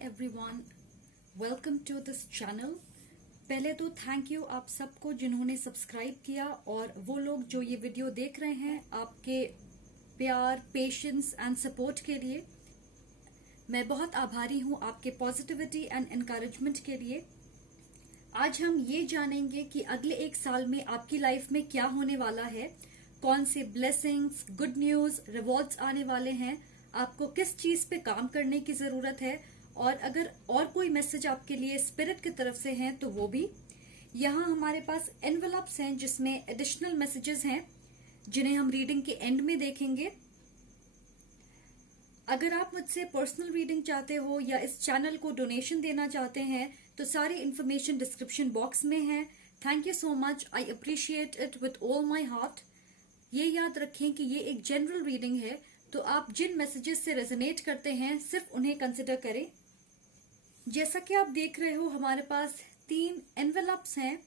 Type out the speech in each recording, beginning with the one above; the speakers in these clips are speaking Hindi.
Everyone, welcome to this channel. पहले तो थैंक यू आप सबको जिन्होंने सब्सक्राइब किया, और वो लोग जो ये वीडियो देख रहे हैं, आपके प्यार, पेशेंस एंड सपोर्ट के लिए मैं बहुत आभारी हूँ, आपके पॉजिटिविटी एंड एनकरेजमेंट के लिए। आज हम ये जानेंगे कि अगले एक साल में आपकी लाइफ में क्या होने वाला है, कौन से ब्लेसिंग्स, गुड न्यूज, रिवॉर्ड्स आने वाले हैं, आपको किस चीज पे काम करने की जरूरत है, और अगर और कोई मैसेज आपके लिए स्पिरिट की तरफ से हैं तो वो भी। यहाँ हमारे पास एनवेलप्स हैं जिसमें एडिशनल मैसेजेस हैं जिन्हें हम रीडिंग के एंड में देखेंगे। अगर आप मुझसे पर्सनल रीडिंग चाहते हो या इस चैनल को डोनेशन देना चाहते हैं तो सारी इन्फॉर्मेशन डिस्क्रिप्शन बॉक्स में है। Thank you so much, I appreciate it with all my heart. ये याद रखें कि ये एक जनरल रीडिंग है, तो आप जिन मैसेजेस से रेजोनेट करते हैं सिर्फ उन्हें कंसिडर करें। जैसा कि आप देख रहे हो, हमारे पास 3 एनवेलप्स हैं।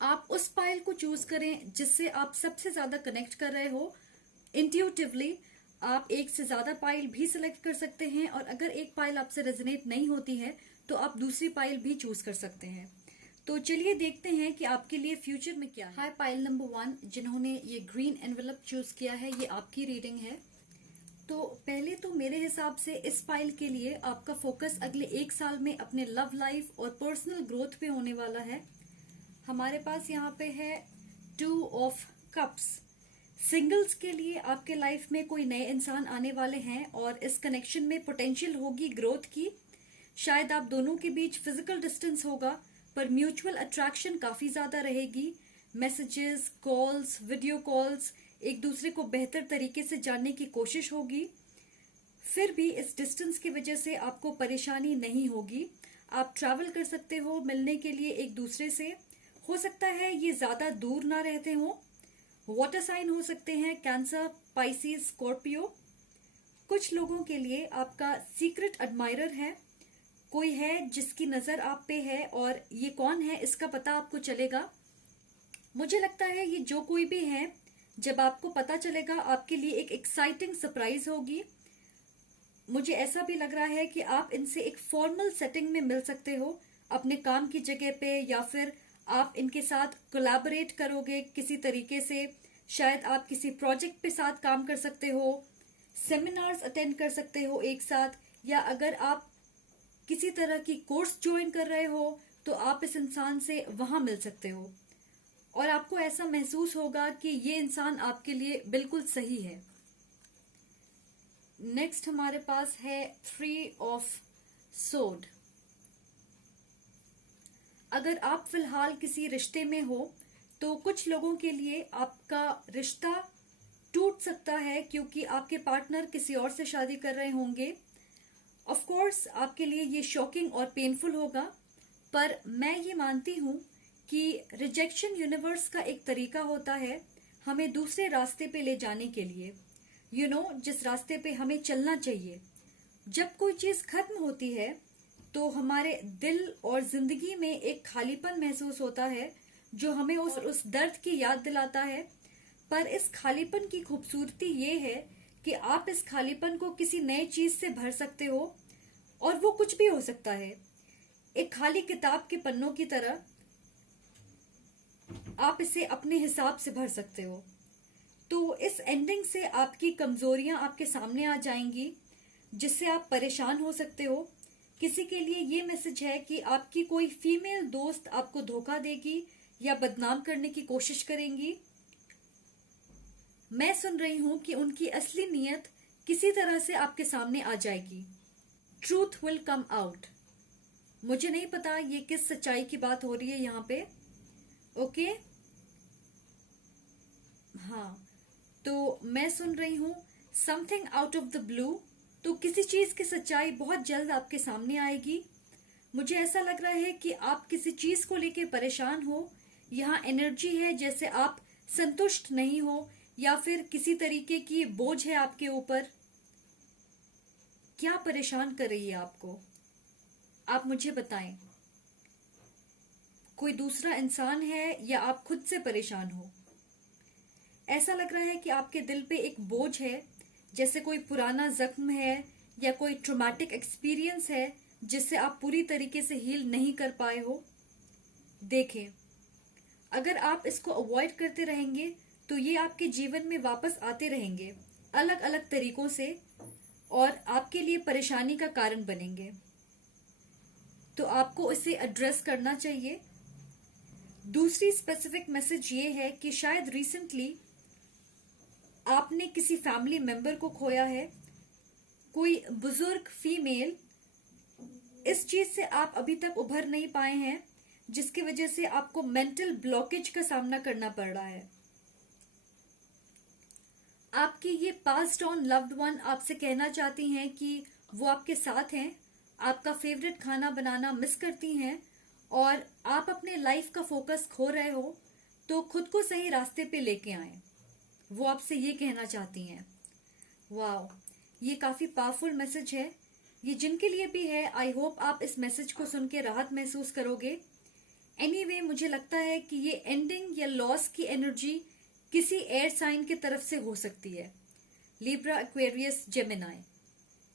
आप उस पाइल को चूज करें जिससे आप सबसे ज्यादा कनेक्ट कर रहे हो। इंट्यूटिवली आप एक से ज्यादा पाइल भी सिलेक्ट कर सकते हैं, और अगर एक पाइल आपसे रेजोनेट नहीं होती है तो आप दूसरी पाइल भी चूज कर सकते हैं। तो चलिए देखते हैं कि आपके लिए फ्यूचर में क्या है। हाय पाइल नंबर 1, जिन्होंने ये ग्रीन एनवेलप चूज किया है, ये आपकी रीडिंग है। तो पहले तो मेरे हिसाब से इस पाइल के लिए आपका फोकस अगले एक साल में अपने लव लाइफ और पर्सनल ग्रोथ पे होने वाला है। हमारे पास यहाँ पे है 2 ऑफ कप्स। सिंगल्स के लिए आपके लाइफ में कोई नए इंसान आने वाले हैं और इस कनेक्शन में पोटेंशियल होगी ग्रोथ की। शायद आप दोनों के बीच फिजिकल डिस्टेंस होगा, पर म्यूचुअल अट्रैक्शन काफी ज्यादा रहेगी। मैसेजेस, कॉल्स, वीडियो कॉल्स, एक दूसरे को बेहतर तरीके से जानने की कोशिश होगी। फिर भी इस डिस्टेंस की वजह से आपको परेशानी नहीं होगी। आप ट्रैवल कर सकते हो मिलने के लिए एक दूसरे से। हो सकता है ये ज्यादा दूर ना रहते हो। वाटर साइन हो सकते हैं कैंसर, पाइसिस, स्कॉर्पियो। कुछ लोगों के लिए आपका सीक्रेट एडमायरर है, कोई है जिसकी नजर आप पे है, और ये कौन है इसका पता आपको चलेगा। मुझे लगता है ये जो कोई भी है, जब आपको पता चलेगा आपके लिए एक एक्साइटिंग सरप्राइज होगी। मुझे ऐसा भी लग रहा है कि आप इनसे एक फॉर्मल सेटिंग में मिल सकते हो, अपने काम की जगह पे, या फिर आप इनके साथ कोलैबोरेट करोगे किसी तरीके से। शायद आप किसी प्रोजेक्ट पे साथ काम कर सकते हो, सेमिनार्स अटेंड कर सकते हो एक साथ, या अगर आप किसी तरह की कोर्स ज्वाइन कर रहे हो तो आप इस इंसान से वहां मिल सकते हो, और आपको ऐसा महसूस होगा कि ये इंसान आपके लिए बिल्कुल सही है। नेक्स्ट हमारे पास है 3 ऑफ सोड। अगर आप फिलहाल किसी रिश्ते में हो तो कुछ लोगों के लिए आपका रिश्ता टूट सकता है, क्योंकि आपके पार्टनर किसी और से शादी कर रहे होंगे। ऑफ कोर्स आपके लिए ये शॉकिंग और पेनफुल होगा, पर मैं ये मानती हूँ कि रिजेक्शन यूनिवर्स का एक तरीका होता है हमें दूसरे रास्ते पे ले जाने के लिए। जिस रास्ते पे हमें चलना चाहिए। जब कोई चीज खत्म होती है तो हमारे दिल और जिंदगी में एक खालीपन महसूस होता है, जो हमें उस दर्द की याद दिलाता है। पर इस खालीपन की खूबसूरती ये है कि आप इस खालीपन को किसी नए चीज से भर सकते हो, और वो कुछ भी हो सकता है। एक खाली किताब के पन्नों की तरह आप इसे अपने हिसाब से भर सकते हो। तो इस एंडिंग से आपकी कमजोरियां आपके सामने आ जाएंगी, जिससे आप परेशान हो सकते हो। किसी के लिए ये मैसेज है कि आपकी कोई फीमेल दोस्त आपको धोखा देगी या बदनाम करने की कोशिश करेंगी। मैं सुन रही हूं कि उनकी असली नीयत किसी तरह से आपके सामने आ जाएगी। Truth will come out. मुझे नहीं पता ये किस सच्चाई की बात हो रही है यहाँ पे। ओके, हाँ, तो मैं सुन रही हूं something out of the blue. तो किसी चीज की सच्चाई बहुत जल्द आपके सामने आएगी। मुझे ऐसा लग रहा है कि आप किसी चीज को लेके परेशान हो। यहाँ एनर्जी है जैसे आप संतुष्ट नहीं हो, या फिर किसी तरीके की बोझ है आपके ऊपर। क्या परेशान कर रही है आपको, आप मुझे बताएं। कोई दूसरा इंसान है या आप खुद से परेशान हो? ऐसा लग रहा है कि आपके दिल पे एक बोझ है जैसे कोई पुराना जख्म है या कोई ट्रॉमेटिक एक्सपीरियंस है जिससे आप पूरी तरीके से हील नहीं कर पाए हो। देखें, अगर आप इसको अवॉइड करते रहेंगे तो ये आपके जीवन में वापस आते रहेंगे अलग अलग तरीकों से और आपके लिए परेशानी का कारण बनेंगे। तो आपको इसे एड्रेस करना चाहिए। दूसरी स्पेसिफिक मैसेज ये है कि शायद रिसेंटली आपने किसी फैमिली मेंबर को खोया है, कोई बुजुर्ग फीमेल। इस चीज से आप अभी तक उभर नहीं पाए हैं, जिसकी वजह से आपको मेंटल ब्लॉकेज का सामना करना पड़ रहा है। आपकी ये पास्ड ऑन लव्ड वन आपसे कहना चाहती हैं कि वो आपके साथ हैं, आपका फेवरेट खाना बनाना मिस करती हैं और आप अपने लाइफ का फोकस खो रहे हो, तो खुद को सही रास्ते पे लेके आए। वो आपसे ये कहना चाहती हैं। वाओ, ये काफी पावरफुल मैसेज है। ये जिनके लिए भी है, आई होप आप इस मैसेज को सुन के राहत महसूस करोगे। एनीवे, मुझे लगता है कि ये एंडिंग या लॉस की एनर्जी किसी एयर साइन की तरफ से हो सकती है। लिब्रा, एक्वेरियस, जेमिनाई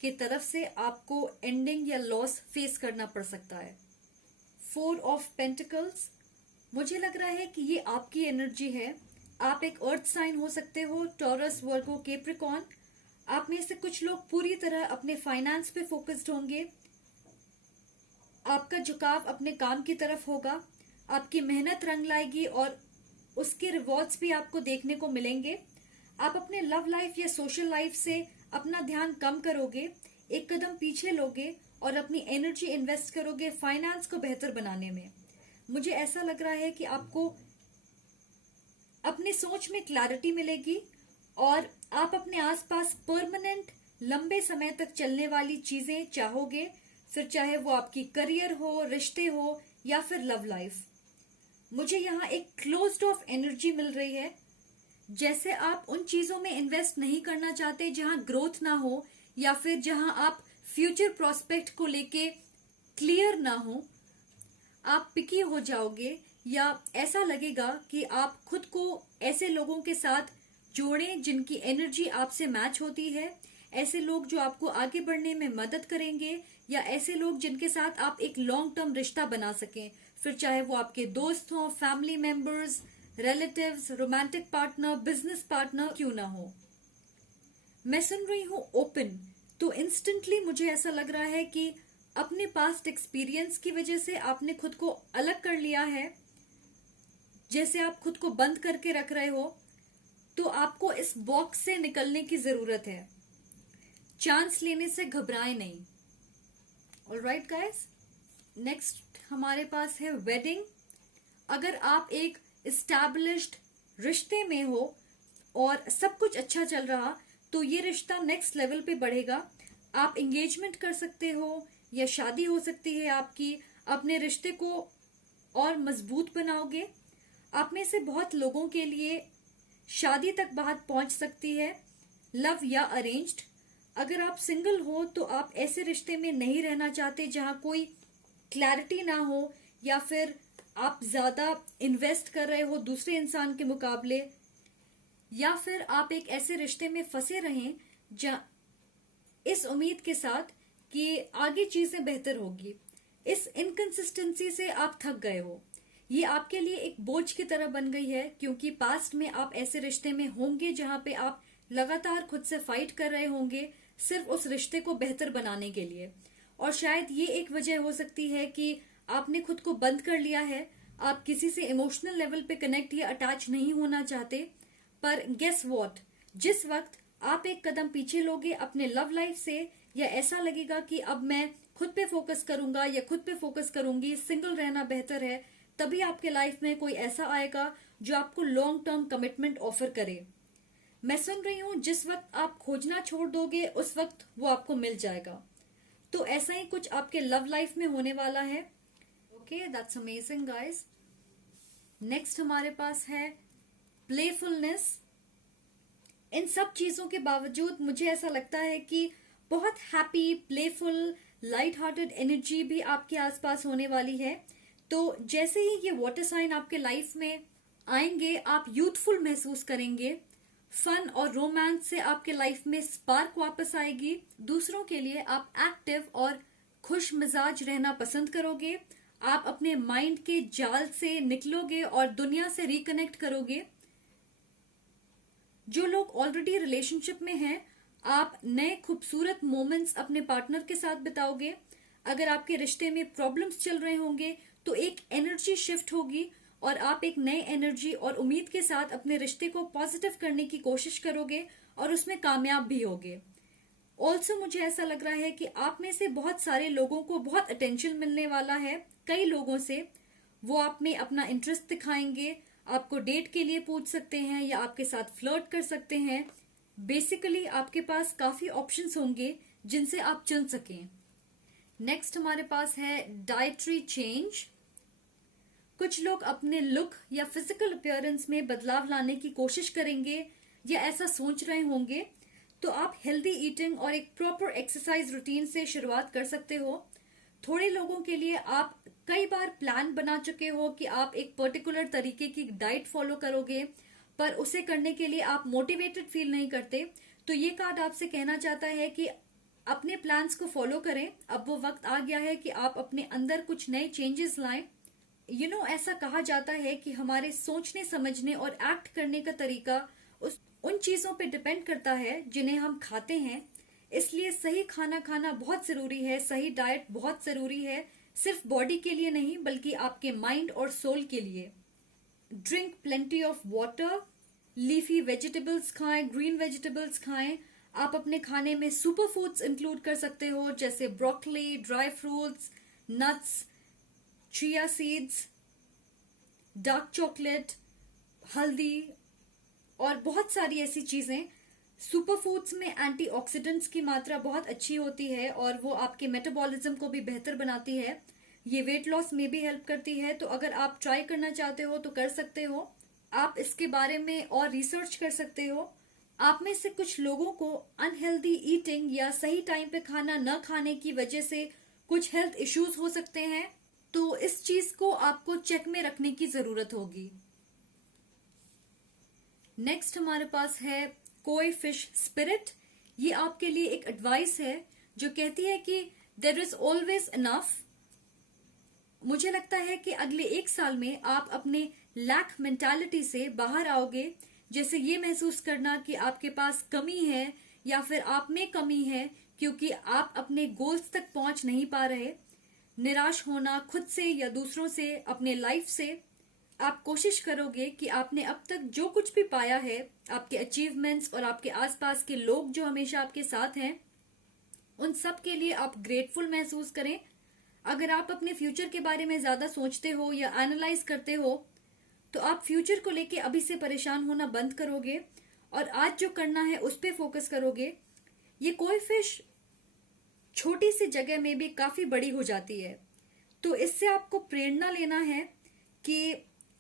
की तरफ से आपको एंडिंग या लॉस फेस करना पड़ सकता है। 4 ऑफ पेंटिकल्स, मुझे लग रहा है कि ये आपकी एनर्जी है। आप एक अर्थ साइन हो सकते हो, टॉरस, वर्गो, कैप्रिकॉर्न। आप में से कुछ लोग पूरी तरह अपने फाइनेंस पे फोकस्ड होंगे। आपका झुकाव अपने काम की तरफ होगा। आपकी मेहनत रंग लाएगी और उसके रिवॉर्ड्स भी आपको देखने को मिलेंगे। आप अपने लव लाइफ या सोशल लाइफ से अपना ध्यान कम करोगे, एक कदम पीछे लोगे और अपनी एनर्जी इन्वेस्ट करोगे फाइनेंस को बेहतर बनाने में। मुझे ऐसा लग रहा है कि आपको अपनी सोच में क्लैरिटी मिलेगी और आप अपने आसपास परमानेंट लंबे समय तक चलने वाली चीजें चाहोगे, फिर चाहे वो आपकी करियर हो, रिश्ते हो या फिर लव लाइफ। मुझे यहाँ एक क्लोज्ड ऑफ एनर्जी मिल रही है, जैसे आप उन चीजों में इन्वेस्ट नहीं करना चाहते जहां ग्रोथ ना हो या फिर जहां आप फ्यूचर प्रोस्पेक्ट को लेके क्लियर ना हो। आप पिकी हो जाओगे या ऐसा लगेगा कि आप खुद को ऐसे लोगों के साथ जोड़ें जिनकी एनर्जी आपसे मैच होती है, ऐसे लोग जो आपको आगे बढ़ने में मदद करेंगे या ऐसे लोग जिनके साथ आप एक लॉन्ग टर्म रिश्ता बना सकें, फिर चाहे वो आपके दोस्त हों, family members, relatives, romantic partner, business partner क्यों ना हो। मैं सुन रही हूँ ओपन, तो इंस्टेंटली मुझे ऐसा लग रहा है कि अपने पास्ट एक्सपीरियंस की वजह से आपने खुद को अलग कर लिया है, जैसे आप खुद को बंद करके रख रहे हो। तो आपको इस बॉक्स से निकलने की जरूरत है। चांस लेने से घबराएं नहीं। ऑलराइट गाइस, नेक्स्ट हमारे पास है वेडिंग। अगर आप एक एस्टैब्लिश्ड रिश्ते में हो और सब कुछ अच्छा चल रहा, तो ये रिश्ता नेक्स्ट लेवल पे बढ़ेगा। आप एंगेजमेंट कर सकते हो या शादी हो सकती है आपकी। अपने रिश्ते को और मजबूत बनाओगे। आप में से बहुत लोगों के लिए शादी तक बात पहुंच सकती है, लव या अरेंज्ड। अगर आप सिंगल हो तो आप ऐसे रिश्ते में नहीं रहना चाहते जहां कोई क्लैरिटी ना हो या फिर आप ज्यादा इन्वेस्ट कर रहे हो दूसरे इंसान के मुकाबले, या फिर आप एक ऐसे रिश्ते में फंसे रहें जहां इस उम्मीद के साथ कि आगे चीजें बेहतर होगी। इस इनकंसिस्टेंसी से आप थक गए हो। ये आपके लिए एक बोझ की तरह बन गई है, क्योंकि पास्ट में आप ऐसे रिश्ते में होंगे जहां पे आप लगातार खुद से फाइट कर रहे होंगे सिर्फ उस रिश्ते को बेहतर बनाने के लिए। और शायद ये एक वजह हो सकती है कि आपने खुद को बंद कर लिया है। आप किसी से इमोशनल लेवल पे कनेक्ट या अटैच नहीं होना चाहते। पर गेस व्हाट, जिस वक्त आप एक कदम पीछे लोगे अपने लव लाइफ से, या ऐसा लगेगा कि अब मैं खुद पे फोकस करूंगा या खुद पे फोकस करूंगी, सिंगल रहना बेहतर है, तभी आपके लाइफ में कोई ऐसा आएगा जो आपको लॉन्ग टर्म कमिटमेंट ऑफर करे। मैं सुन रही हूं जिस वक्त आप खोजना छोड़ दोगे उस वक्त वो आपको मिल जाएगा। तो ऐसा ही कुछ आपके लव लाइफ में होने वाला है। Okay, that's amazing guys. Next हमारे पास है प्लेफुलनेस। इन सब चीजों के बावजूद मुझे ऐसा लगता है कि बहुत happy, playful, light hearted energy भी आपके आसपास होने वाली है। तो जैसे ही ये वाटर साइन आपके लाइफ में आएंगे, आप यूथफुल महसूस करेंगे, फन और रोमांस से आपके लाइफ में स्पार्क वापस आएगी। दूसरों के लिए आप एक्टिव और खुश मिजाज रहना पसंद करोगे। आप अपने माइंड के जाल से निकलोगे और दुनिया से रिकनेक्ट करोगे। जो लोग ऑलरेडी रिलेशनशिप में हैं, आप नए खूबसूरत मोमेंट्स अपने पार्टनर के साथ बिताओगे। अगर आपके रिश्ते में प्रॉब्लम्स चल रहे होंगे तो एक एनर्जी शिफ्ट होगी और आप एक नए एनर्जी और उम्मीद के साथ अपने रिश्ते को पॉजिटिव करने की कोशिश करोगे और उसमें कामयाब भी होगे। ऑल्सो मुझे ऐसा लग रहा है कि आप में से बहुत सारे लोगों को बहुत अटेंशन मिलने वाला है कई लोगों से। वो आप में अपना इंटरेस्ट दिखाएंगे, आपको डेट के लिए पूछ सकते हैं या आपके साथ फ्लर्ट कर सकते हैं। बेसिकली आपके पास काफी ऑप्शंस होंगे जिनसे आप चुन सकें। नेक्स्ट हमारे पास है डाइटरी चेंज। कुछ लोग अपने लुक या फिजिकल अपीयरेंस में बदलाव लाने की कोशिश करेंगे या ऐसा सोच रहे होंगे, तो आप हेल्दी ईटिंग और एक प्रॉपर एक्सरसाइज रूटीन से शुरुआत कर सकते हो। थोड़े लोगों के लिए आप कई बार प्लान बना चुके हो कि आप एक पर्टिकुलर तरीके की डाइट फॉलो करोगे, पर उसे करने के लिए आप मोटिवेटेड फील नहीं करते। तो ये कार्ड आपसे कहना चाहता है कि अपने प्लान्स को फॉलो करें। अब वो वक्त आ गया है कि आप अपने अंदर कुछ नए चेंजेस लाएं। ऐसा कहा जाता है कि हमारे सोचने समझने और एक्ट करने का तरीका उन चीजों पे डिपेंड करता है जिन्हें हम खाते हैं। इसलिए सही खाना खाना बहुत जरूरी है, सही डाइट बहुत जरूरी है, सिर्फ बॉडी के लिए नहीं बल्कि आपके माइंड और सोल के लिए। Drink plenty of water, leafy vegetables खाएं, ग्रीन वेजिटेबल्स खाएं। आप अपने खाने में सुपर फूड्स इंक्लूड कर सकते हो, जैसे broccoli, dry fruits, nuts, chia seeds, dark chocolate, हल्दी और बहुत सारी ऐसी चीजें। सुपर फूड्स में एंटीऑक्सीडेंट्स की मात्रा बहुत अच्छी होती है और वो आपके मेटाबॉलिज्म को भी बेहतर बनाती है। ये वेट लॉस में भी हेल्प करती है। तो अगर आप ट्राई करना चाहते हो तो कर सकते हो। आप इसके बारे में और रिसर्च कर सकते हो। आप में से कुछ लोगों को अनहेल्दी ईटिंग या सही टाइम पे खाना न खाने की वजह से कुछ हेल्थ इश्यूज हो सकते हैं, तो इस चीज को आपको चेक में रखने की जरूरत होगी। नेक्स्ट हमारे पास है कोई फिश स्पिरिट। ये आपके लिए एक एडवाइस है जो कहती है कि देयर इज ऑलवेज इनफ। मुझे लगता है कि अगले एक साल में आप अपने लैक मेंटालिटी से बाहर आओगे, जैसे ये महसूस करना कि आपके पास कमी है या फिर आप में कमी है क्योंकि आप अपने गोल्स तक पहुंच नहीं पा रहे। निराश होना खुद से या दूसरों से, अपने लाइफ से। आप कोशिश करोगे कि आपने अब तक जो कुछ भी पाया है, आपके अचीवमेंट्स और आपके आसपास के लोग जो हमेशा आपके साथ हैं, उन सब के लिए आप ग्रेटफुल महसूस करें। अगर आप अपने फ्यूचर के बारे में ज्यादा सोचते हो या एनालाइज करते हो तो आप फ्यूचर को लेके अभी से परेशान होना बंद करोगे और आज जो करना है उस पर फोकस करोगे। ये कोई फिश छोटी सी जगह में भी काफी बड़ी हो जाती है, तो इससे आपको प्रेरणा लेना है कि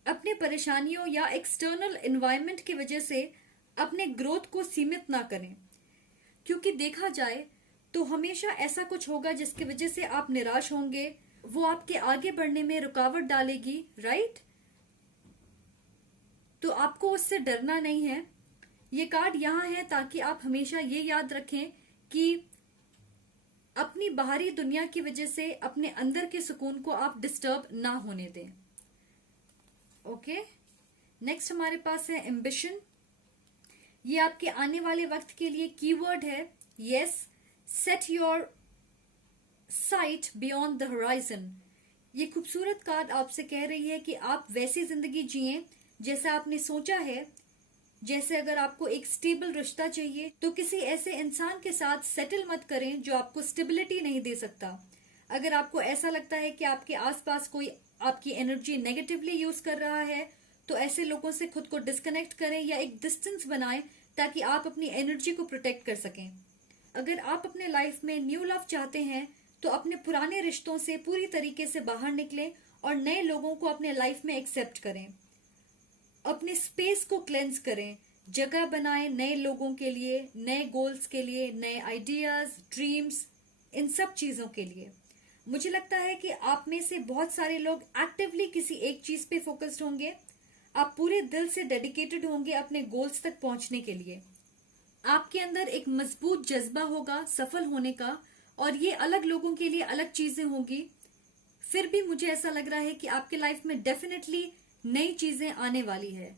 अपने परेशानियों या एक्सटर्नल एनवायरनमेंट की वजह से अपने ग्रोथ को सीमित ना करें, क्योंकि देखा जाए तो हमेशा ऐसा कुछ होगा जिसकी वजह से आप निराश होंगे, वो आपके आगे बढ़ने में रुकावट डालेगी, राइट? तो आपको उससे डरना नहीं है। ये कार्ड यहाँ है ताकि आप हमेशा ये याद रखें कि अपनी बाहरी दुनिया की वजह से अपने अंदर के सुकून को आप डिस्टर्ब ना होने दें। ओके, नेक्स्ट हमारे पास है एम्बिशन। ये आपके आने वाले वक्त के लिए कीवर्ड है। Yes, set your site beyond the horizon. ये खूबसूरत कार्ड आपसे कह रही है कि आप वैसी जिंदगी जिएं जैसा आपने सोचा है। जैसे अगर आपको एक स्टेबल रिश्ता चाहिए तो किसी ऐसे इंसान के साथ सेटल मत करें जो आपको स्टेबिलिटी नहीं दे सकता। अगर आपको ऐसा लगता है कि आपके आसपास कोई आपकी एनर्जी नेगेटिवली यूज कर रहा है तो ऐसे लोगों से खुद को डिस्कनेक्ट करें या एक डिस्टेंस बनाएं ताकि आप अपनी एनर्जी को प्रोटेक्ट कर सकें। अगर आप अपने लाइफ में न्यू लव चाहते हैं तो अपने पुराने रिश्तों से पूरी तरीके से बाहर निकलें और नए लोगों को अपने लाइफ में एक्सेप्ट करें। अपने स्पेस को क्लेंस करें, जगह बनाएं नए लोगों के लिए, नए गोल्स के लिए, नए आइडियाज, ड्रीम्स, इन सब चीजों के लिए। मुझे लगता है कि आप में से बहुत सारे लोग एक्टिवली किसी एक चीज पे फोकस्ड होंगे। आप पूरे दिल से डेडिकेटेड होंगे अपने गोल्स तक पहुंचने के लिए। आपके अंदर एक मजबूत जज्बा होगा सफल होने का, और ये अलग लोगों के लिए अलग चीजें होंगी। फिर भी मुझे ऐसा लग रहा है कि आपके लाइफ में डेफिनेटली नई चीजें आने वाली है।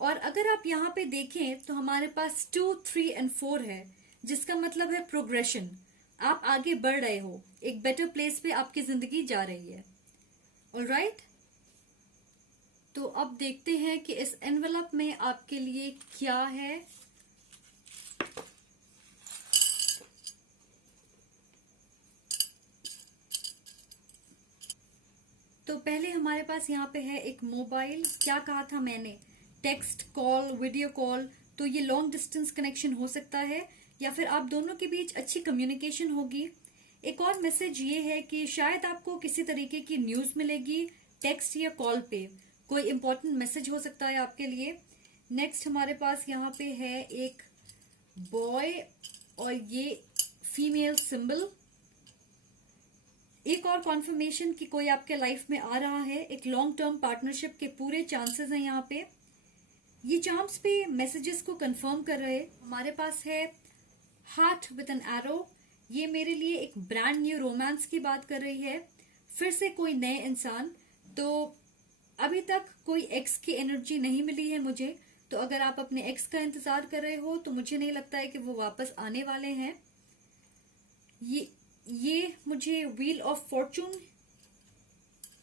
और अगर आप यहाँ पे देखें तो हमारे पास 2, 3 एंड 4 है, जिसका मतलब है प्रोग्रेशन। आप आगे बढ़ रहे हो, एक बेटर प्लेस पे आपकी जिंदगी जा रही है। ऑलराइट, तो अब देखते हैं कि इस एनवेलप में आपके लिए क्या है। तो पहले हमारे पास यहाँ पे है एक मोबाइल। क्या कहा था मैंने, टेक्स्ट, कॉल, वीडियो कॉल, तो ये लॉन्ग डिस्टेंस कनेक्शन हो सकता है, या फिर आप दोनों के बीच अच्छी कम्युनिकेशन होगी। एक और मैसेज ये है कि शायद आपको किसी तरीके की न्यूज मिलेगी टेक्स्ट या कॉल पे, कोई इंपॉर्टेंट मैसेज हो सकता है आपके लिए। नेक्स्ट हमारे पास यहाँ पे है एक बॉय और ये फीमेल सिंबल। एक और कॉन्फर्मेशन कि कोई आपके लाइफ में आ रहा है, एक लॉन्ग टर्म पार्टनरशिप के पूरे चांसेस हैं यहाँ पे। ये चार्म्स पे मैसेजेस को कंफर्म कर रहे हैं। हमारे पास है हार्ट विद एन एरो, ये मेरे लिए एक ब्रांड न्यू रोमांस की बात कर रही है, फिर से कोई नए इंसान। तो अभी तक कोई एक्स की एनर्जी नहीं मिली है मुझे, तो अगर आप अपने एक्स का इंतजार कर रहे हो तो मुझे नहीं लगता है कि वो वापस आने वाले हैं। ये मुझे व्हील ऑफ फॉर्चून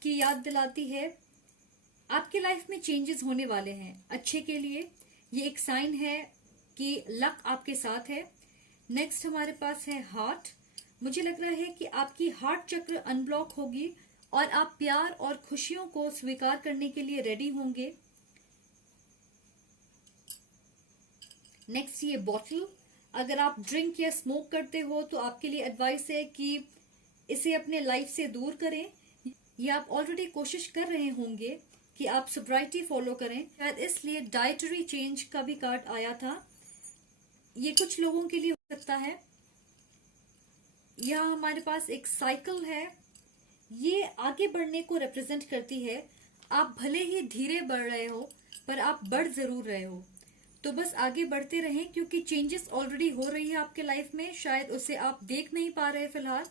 की याद दिलाती है। आपके लाइफ में चेंजेस होने वाले हैं अच्छे के लिए, ये एक साइन है कि लक आपके साथ है। नेक्स्ट हमारे पास है हार्ट। मुझे लग रहा है कि आपकी हार्ट चक्र अनब्लॉक होगी और आप प्यार और खुशियों को स्वीकार करने के लिए रेडी होंगे। नेक्स्ट ये बॉटल, अगर आप ड्रिंक या स्मोक करते हो तो आपके लिए एडवाइस है कि इसे अपने लाइफ से दूर करें, या आप ऑलरेडी कोशिश कर रहे होंगे कि आप सोब्राइटी फॉलो करें, शायद इसलिए डाइटरी चेंज का भी कार्ड आया था। ये कुछ लोगों के लिए हो सकता है। यहाँ हमारे पास एक साइकिल है, ये आगे बढ़ने को रिप्रेजेंट करती है। आप भले ही धीरे बढ़ रहे हो पर आप बढ़ जरूर रहे हो, तो बस आगे बढ़ते रहें, क्योंकि चेंजेस ऑलरेडी हो रही है आपके लाइफ में, शायद उसे आप देख नहीं पा रहे फिलहाल।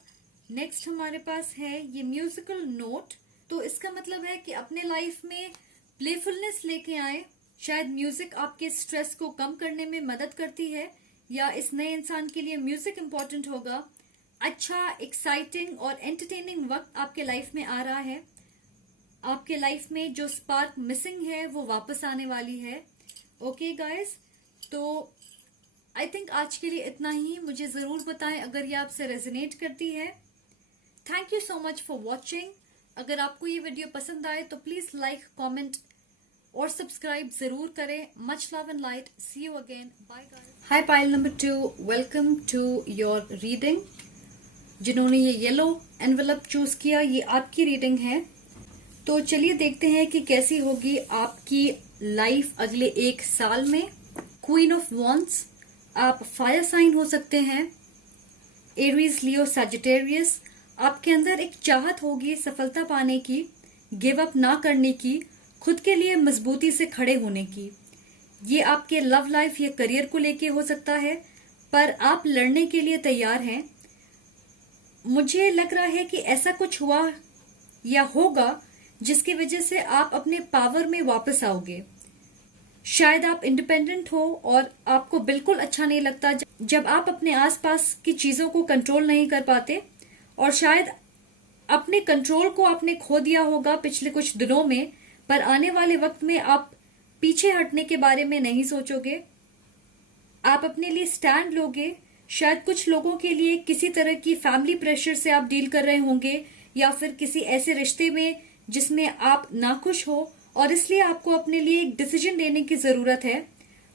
नेक्स्ट हमारे पास है ये म्यूजिकल नोट, तो इसका मतलब है कि अपने लाइफ में प्लेफुलनेस लेके आए। शायद म्यूजिक आपके स्ट्रेस को कम करने में मदद करती है, या इस नए इंसान के लिए म्यूजिक इंपॉर्टेंट होगा। अच्छा, एक्साइटिंग और एंटरटेनिंग वक्त आपके लाइफ में आ रहा है। आपके लाइफ में जो स्पार्क मिसिंग है वो वापस आने वाली है। ओके गाइस, तो आई थिंक आज के लिए इतना ही। मुझे जरूर बताएं अगर ये आपसे रेजोनेट करती है। Thank you so much for watching. अगर आपको ये वीडियो पसंद आए तो प्लीज लाइक, कमेंट और सब्सक्राइब जरूर करें। Much love and light, see you again, bye guys. Hi pile number 2, welcome to your reading. जिन्होंने ये येलो एनवेलप चूज किया, ये आपकी रीडिंग है। तो चलिए देखते हैं कि कैसी होगी आपकी लाइफ अगले 1 साल में। क्वीन ऑफ वॉन्ड्स, आप फायर साइन हो सकते हैं, एरीज, लियो, सैजिटेरियस। आपके अंदर एक चाहत होगी सफलता पाने की, गिव अप ना करने की, खुद के लिए मजबूती से खड़े होने की। ये आपके लव लाइफ या करियर को लेके हो सकता है, पर आप लड़ने के लिए तैयार हैं। मुझे लग रहा है कि ऐसा कुछ हुआ या होगा जिसकी वजह से आप अपने पावर में वापस आओगे। शायद आप इंडिपेंडेंट हो और आपको बिल्कुल अच्छा नहीं लगता जब आप अपने आसपास की चीजों को कंट्रोल नहीं कर पाते, और शायद अपने कंट्रोल को आपने खो दिया होगा पिछले कुछ दिनों में, पर आने वाले वक्त में आप पीछे हटने के बारे में नहीं सोचोगे। आप अपने लिए स्टैंड लोगे। शायद कुछ लोगों के लिए किसी तरह की फैमिली प्रेशर से आप डील कर रहे होंगे, या फिर किसी ऐसे रिश्ते में जिसमें आप नाखुश हो, और इसलिए आपको अपने लिए एक डिसीजन लेने की जरूरत है।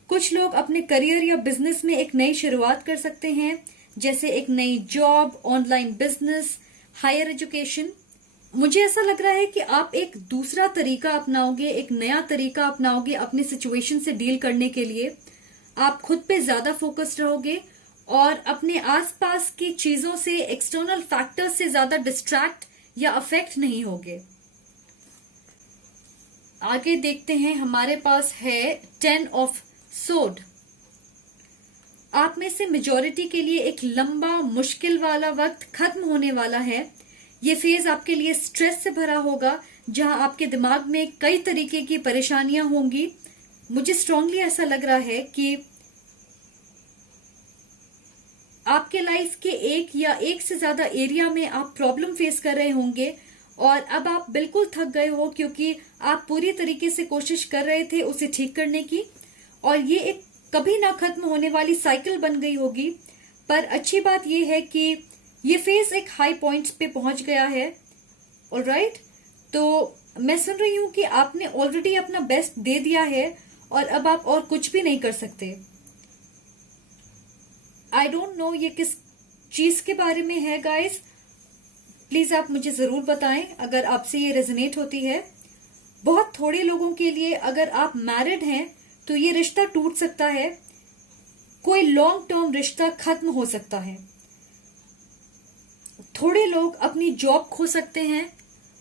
कुछ लोग अपने करियर या बिजनेस में एक नई शुरुआत कर सकते हैं, जैसे एक नई job, online business, higher education. मुझे ऐसा लग रहा है कि आप एक दूसरा तरीका अपनाओगे, एक नया तरीका अपनाओगे अपनी सिचुएशन से डील करने के लिए। आप खुद पे ज्यादा फोकस्ड रहोगे और अपने आसपास की चीजों से, एक्सटर्नल फैक्टर्स से ज्यादा डिस्ट्रैक्ट या अफेक्ट नहीं होगे। आगे देखते हैं, हमारे पास है 10 ऑफ सोड। आप में से मेजॉरिटी के लिए एक लंबा मुश्किल वाला वक्त खत्म होने वाला है। ये फेज आपके लिए स्ट्रेस से भरा होगा, जहां आपके दिमाग में कई तरीके की परेशानियां होंगी। मुझे स्ट्रांगली ऐसा लग रहा है कि आपके लाइफ के एक या एक से ज्यादा एरिया में आप प्रॉब्लम फेस कर रहे होंगे और अब आप बिल्कुल थक गए हो, क्योंकि आप पूरी तरीके से कोशिश कर रहे थे उसे ठीक करने की, और ये एक कभी ना खत्म होने वाली साइकिल बन गई होगी। पर अच्छी बात यह है कि ये फेज एक हाई पॉइंट्स पे पहुंच गया है। ऑलराइट, तो मैं सुन रही हूं कि आपने ऑलरेडी अपना बेस्ट दे दिया है और अब आप और कुछ भी नहीं कर सकते। आई डोंट नो ये किस चीज के बारे में है गाइस, प्लीज आप मुझे जरूर बताएं अगर आपसे ये रेजोनेट होती है। बहुत थोड़े लोगों के लिए, अगर आप मैरिड हैं तो ये रिश्ता टूट सकता है, कोई लॉन्ग टर्म रिश्ता खत्म हो सकता है। थोड़े लोग अपनी जॉब खो सकते हैं।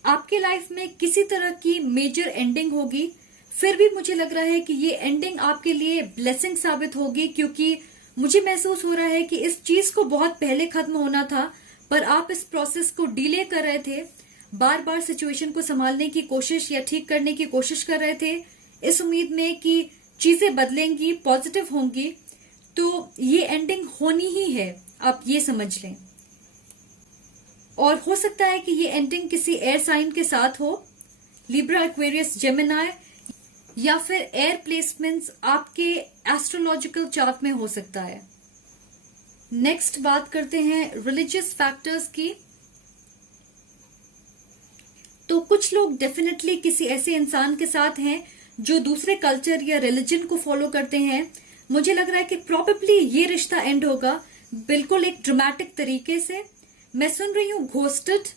आपके लाइफ में किसी तरह की मेजर एंडिंग होगी, फिर भी मुझे लग रहा है कि ये एंडिंग आपके लिए ब्लेसिंग साबित होगी, क्योंकि मुझे महसूस हो रहा है कि इस चीज को बहुत पहले खत्म होना था, पर आप इस प्रोसेस को डिले कर रहे थे, बार बार सिचुएशन को संभालने की कोशिश या ठीक करने की कोशिश कर रहे थे, इस उम्मीद में कि चीजें बदलेंगी, पॉजिटिव होंगी। तो ये एंडिंग होनी ही है, आप ये समझ लें। और हो सकता है कि ये एंडिंग किसी एयर साइन के साथ हो, लिब्रा, एक्वेरियस, जेमिनाई, या फिर एयर प्लेसमेंट्स आपके एस्ट्रोलॉजिकल चार्ट में हो सकता है। नेक्स्ट बात करते हैं रिलीजियस फैक्टर्स की। तो कुछ लोग डेफिनेटली किसी ऐसे इंसान के साथ हैं जो दूसरे कल्चर या रिलीजन को फॉलो करते हैं। मुझे लग रहा है कि प्रॉबेबली ये रिश्ता एंड होगा बिल्कुल एक ड्रामेटिक तरीके से। मैं सुन रही हूं घोस्टेड,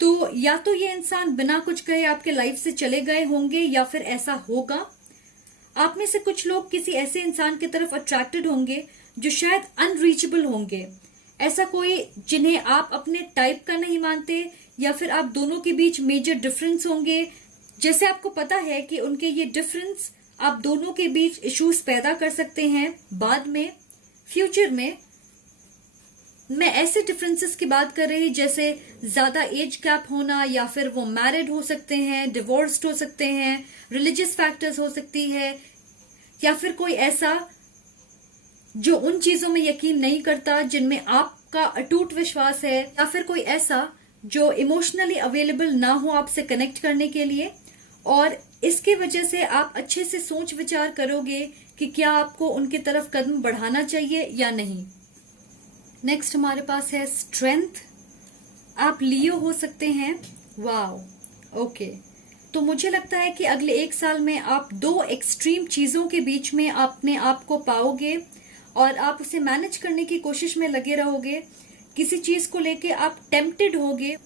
तो या तो ये इंसान बिना कुछ कहे आपके लाइफ से चले गए होंगे या फिर ऐसा होगा। आप में से कुछ लोग किसी ऐसे इंसान की तरफ अट्रैक्टेड होंगे जो शायद अनरीचेबल होंगे, ऐसा कोई जिन्हें आप अपने टाइप का नहीं मानते, या फिर आप दोनों के बीच मेजर डिफरेंस होंगे। जैसे आपको पता है कि उनके ये डिफरेंस आप दोनों के बीच इश्यूज पैदा कर सकते हैं बाद में, फ्यूचर में। मैं ऐसे डिफरेंसेस की बात कर रही, जैसे ज्यादा एज गैप होना, या फिर वो मैरिड हो सकते हैं, डिवोर्स्ड हो सकते हैं, रिलीजियस फैक्टर्स हो सकती है, या फिर कोई ऐसा जो उन चीजों में यकीन नहीं करता जिनमें आपका अटूट विश्वास है, या फिर कोई ऐसा जो इमोशनली अवेलेबल ना हो आपसे कनेक्ट करने के लिए, और इसकी वजह से आप अच्छे से सोच विचार करोगे कि क्या आपको उनकी तरफ कदम बढ़ाना चाहिए या नहीं। नेक्स्ट हमारे पास है स्ट्रेंथ। आप लियो हो सकते हैं। Wow, okay. तो मुझे लगता है कि अगले एक साल में आप दो एक्सट्रीम चीजों के बीच में अपने आप को पाओगे और आप उसे मैनेज करने की कोशिश में लगे रहोगे। किसी चीज को लेके आप टेम्प्टेड होगे।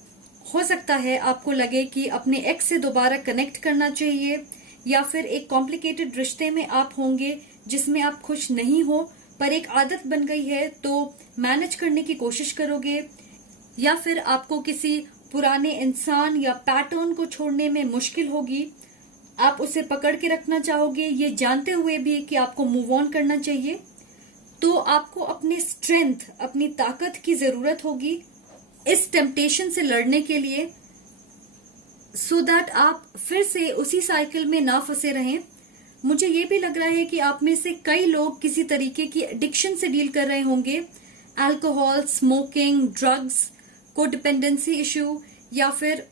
हो सकता है आपको लगे कि अपने एक्स से दोबारा कनेक्ट करना चाहिए, या फिर एक कॉम्प्लिकेटेड रिश्ते में आप होंगे जिसमें आप खुश नहीं हो, पर एक आदत बन गई है तो मैनेज करने की कोशिश करोगे, या फिर आपको किसी पुराने इंसान या पैटर्न को छोड़ने में मुश्किल होगी। आप उसे पकड़ के रखना चाहोगे, ये जानते हुए भी कि आपको मूव ऑन करना चाहिए। तो आपको अपनी स्ट्रेंथ, अपनी ताकत की जरूरत होगी इस टेम्पटेशन से लड़ने के लिए, सो दैट आप फिर से उसी साइकिल में ना फंसे रहें। मुझे ये भी लग रहा है कि आप में से कई लोग किसी तरीके की एडिक्शन से डील कर रहे होंगे, alcohol, smoking, drugs, codependency issue, या फिर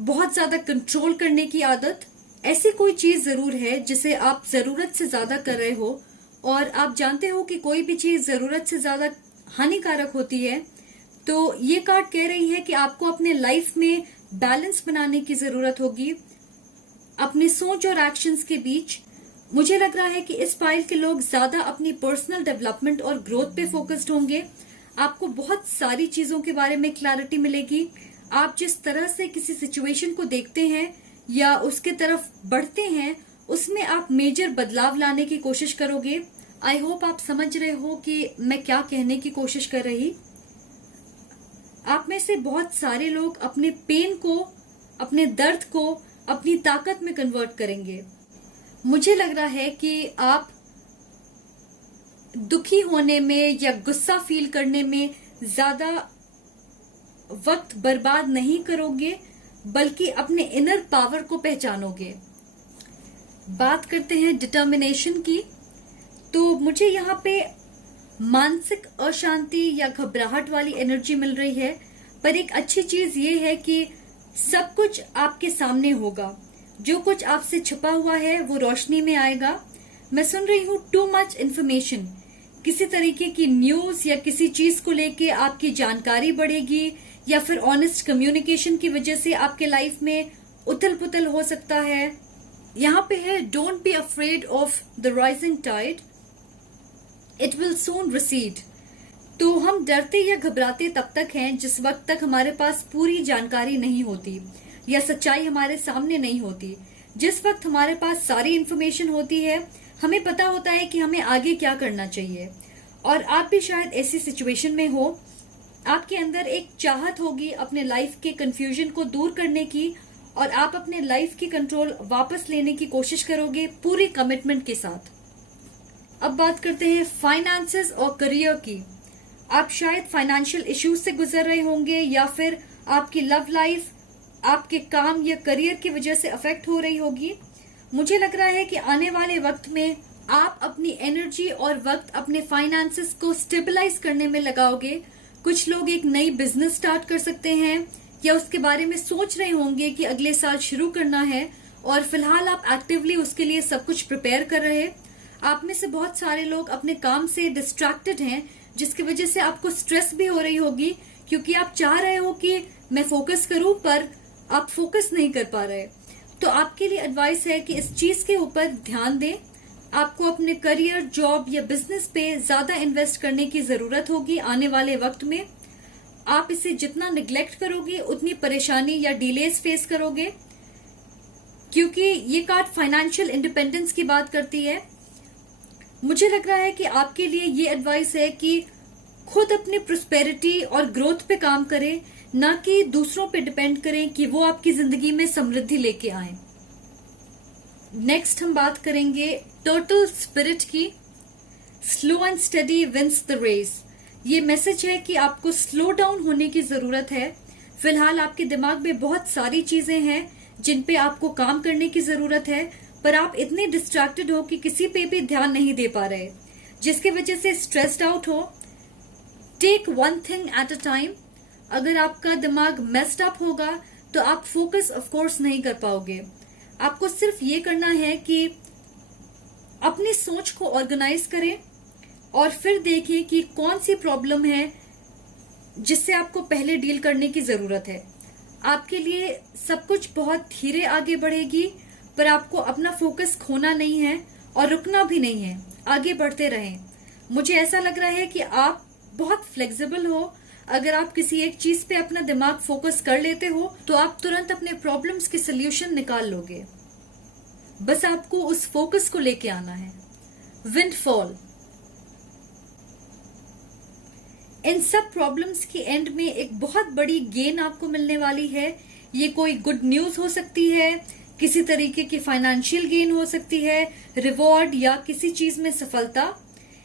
बहुत ज्यादा कंट्रोल करने की आदत। ऐसी कोई चीज जरूर है जिसे आप जरूरत से ज्यादा कर रहे हो, और आप जानते हो कि कोई भी चीज जरूरत से ज्यादा हानिकारक होती है। तो ये कार्ड कह रही है कि आपको अपने लाइफ में बैलेंस बनाने की जरूरत होगी अपनी सोच और एक्शंस के बीच। मुझे लग रहा है कि इस फाइल के लोग ज्यादा अपनी पर्सनल डेवलपमेंट और ग्रोथ पे फोकस्ड होंगे। आपको बहुत सारी चीजों के बारे में क्लैरिटी मिलेगी। आप जिस तरह से किसी सिचुएशन को देखते हैं या उसके तरफ बढ़ते हैं, उसमें आप मेजर बदलाव लाने की कोशिश करोगे। आई होप आप समझ रहे हो कि मैं क्या कहने की कोशिश कर रही। आप में से बहुत सारे लोग अपने पेन को अपने दर्द को अपनी ताकत में कन्वर्ट करेंगे। मुझे लग रहा है कि आप दुखी होने में या गुस्सा फील करने में ज्यादा वक्त बर्बाद नहीं करोगे, बल्कि अपने इनर पावर को पहचानोगे। बात करते हैं डिटर्मिनेशन की, तो मुझे यहाँ पे मानसिक अशांति या घबराहट वाली एनर्जी मिल रही है, पर एक अच्छी चीज ये है कि सब कुछ आपके सामने होगा। जो कुछ आपसे छुपा हुआ है वो रोशनी में आएगा। मैं सुन रही हूँ टू मच इन्फॉर्मेशन, किसी तरीके की न्यूज या किसी चीज को लेके आपकी जानकारी बढ़ेगी, या फिर ऑनेस्ट कम्युनिकेशन की वजह से आपके लाइफ में उथल पुथल हो सकता है। यहाँ पे है don't be afraid of the rising tide, it will soon recede. तो हम डरते या घबराते तब तक हैं जिस वक्त तक हमारे पास पूरी जानकारी नहीं होती या सच्चाई हमारे सामने नहीं होती। जिस वक्त हमारे पास सारी इंफॉर्मेशन होती है, हमें पता होता है कि हमें आगे क्या करना चाहिए। और आप भी शायद ऐसी सिचुएशन में हो, आपके अंदर एक चाहत होगी अपने लाइफ के कंफ्यूजन को दूर करने की, और आप अपने लाइफ की कंट्रोल वापस लेने की कोशिश करोगे पूरी कमिटमेंट के साथ। अब बात करते हैं फाइनेंसेस और करियर की। आप शायद फाइनेंशियल इश्यूज से गुजर रहे होंगे, या फिर आपकी लव लाइफ आपके काम या करियर की वजह से अफेक्ट हो रही होगी। मुझे लग रहा है कि आने वाले वक्त में आप अपनी एनर्जी और वक्त अपने फाइनेंसेस को स्टेबलाइज करने में लगाओगे। कुछ लोग एक नई बिजनेस स्टार्ट कर सकते हैं, या उसके बारे में सोच रहे होंगे कि अगले साल शुरू करना है, और फिलहाल आप एक्टिवली उसके लिए सब कुछ प्रिपेयर कर रहे हैं। आप में से बहुत सारे लोग अपने काम से डिस्ट्रैक्टेड हैं, जिसकी वजह से आपको स्ट्रेस भी हो रही होगी, क्योंकि आप चाह रहे हो कि मैं फोकस करूं, पर आप फोकस नहीं कर पा रहे। तो आपके लिए एडवाइस है कि इस चीज के ऊपर ध्यान दें। आपको अपने करियर, जॉब या बिजनेस पे ज्यादा इन्वेस्ट करने की जरूरत होगी आने वाले वक्त में। आप इसे जितना निग्लेक्ट करोगे उतनी परेशानी या डिलेज फेस करोगे, क्योंकि ये कार्ड फाइनेंशियल इंडिपेंडेंस की बात करती है। मुझे लग रहा है कि आपके लिए ये एडवाइस है कि खुद अपनी प्रोस्पेरिटी और ग्रोथ पे काम करें, ना कि दूसरों पे डिपेंड करें कि वो आपकी जिंदगी में समृद्धि लेके आए। नेक्स्ट हम बात करेंगे टर्टल स्पिरिट की। Slow and steady wins the race. ये मैसेज है कि आपको स्लो डाउन होने की जरूरत है। फिलहाल आपके दिमाग में बहुत सारी चीजें हैं जिन पे आपको काम करने की जरूरत है, पर आप इतने डिस्ट्रैक्टेड हो कि किसी पे भी ध्यान नहीं दे पा रहे, जिसकी वजह से स्ट्रेस्ड आउट हो। Take one thing at a time. अगर आपका दिमाग मेस्ड अप होगा तो आप फोकस ऑफ कोर्स नहीं कर पाओगे। आपको सिर्फ ये करना है कि अपनी सोच को ऑर्गेनाइज करें और फिर देखिए कि कौन सी प्रॉब्लम है जिससे आपको पहले डील करने की जरूरत है। आपके लिए सब कुछ बहुत धीरे आगे बढ़ेगी, पर आपको अपना फोकस खोना नहीं है और रुकना भी नहीं है, आगे बढ़ते रहें। मुझे ऐसा लग रहा है कि आप बहुत फ्लेक्सिबल हो। अगर आप किसी एक चीज पे अपना दिमाग फोकस कर लेते हो तो आप तुरंत अपने प्रॉब्लम्स के सोल्यूशन निकाल लोगे। बस आपको उस फोकस को लेके आना है। विंडफॉल। इन सब प्रॉब्लम्स की एंड में एक बहुत बड़ी गेन आपको मिलने वाली है। ये कोई गुड न्यूज हो सकती है, किसी तरीके की फाइनेंशियल गेन हो सकती है, रिवॉर्ड या किसी चीज में सफलता।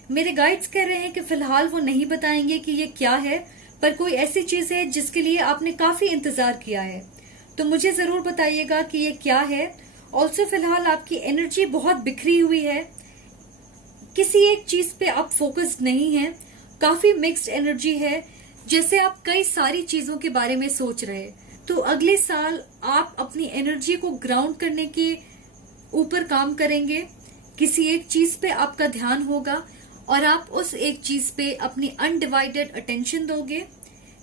मेरे गाइड्स कह रहे हैं कि फिलहाल वो नहीं बताएंगे कि ये क्या है, पर कोई ऐसी चीज है जिसके लिए आपने काफी इंतजार किया है, तो मुझे जरूर बताइएगा कि ये क्या है। ऑल्सो फिलहाल आपकी एनर्जी बहुत बिखरी हुई है, किसी एक चीज पे आप फोकस्ड नहीं है, काफी मिक्स्ड एनर्जी है, जैसे आप कई सारी चीजों के बारे में सोच रहे। तो अगले साल आप अपनी एनर्जी को ग्राउंड करने के ऊपर काम करेंगे। किसी एक चीज पे आपका ध्यान होगा और आप उस एक चीज पे अपनी अनडिवाइडेड अटेंशन दोगे।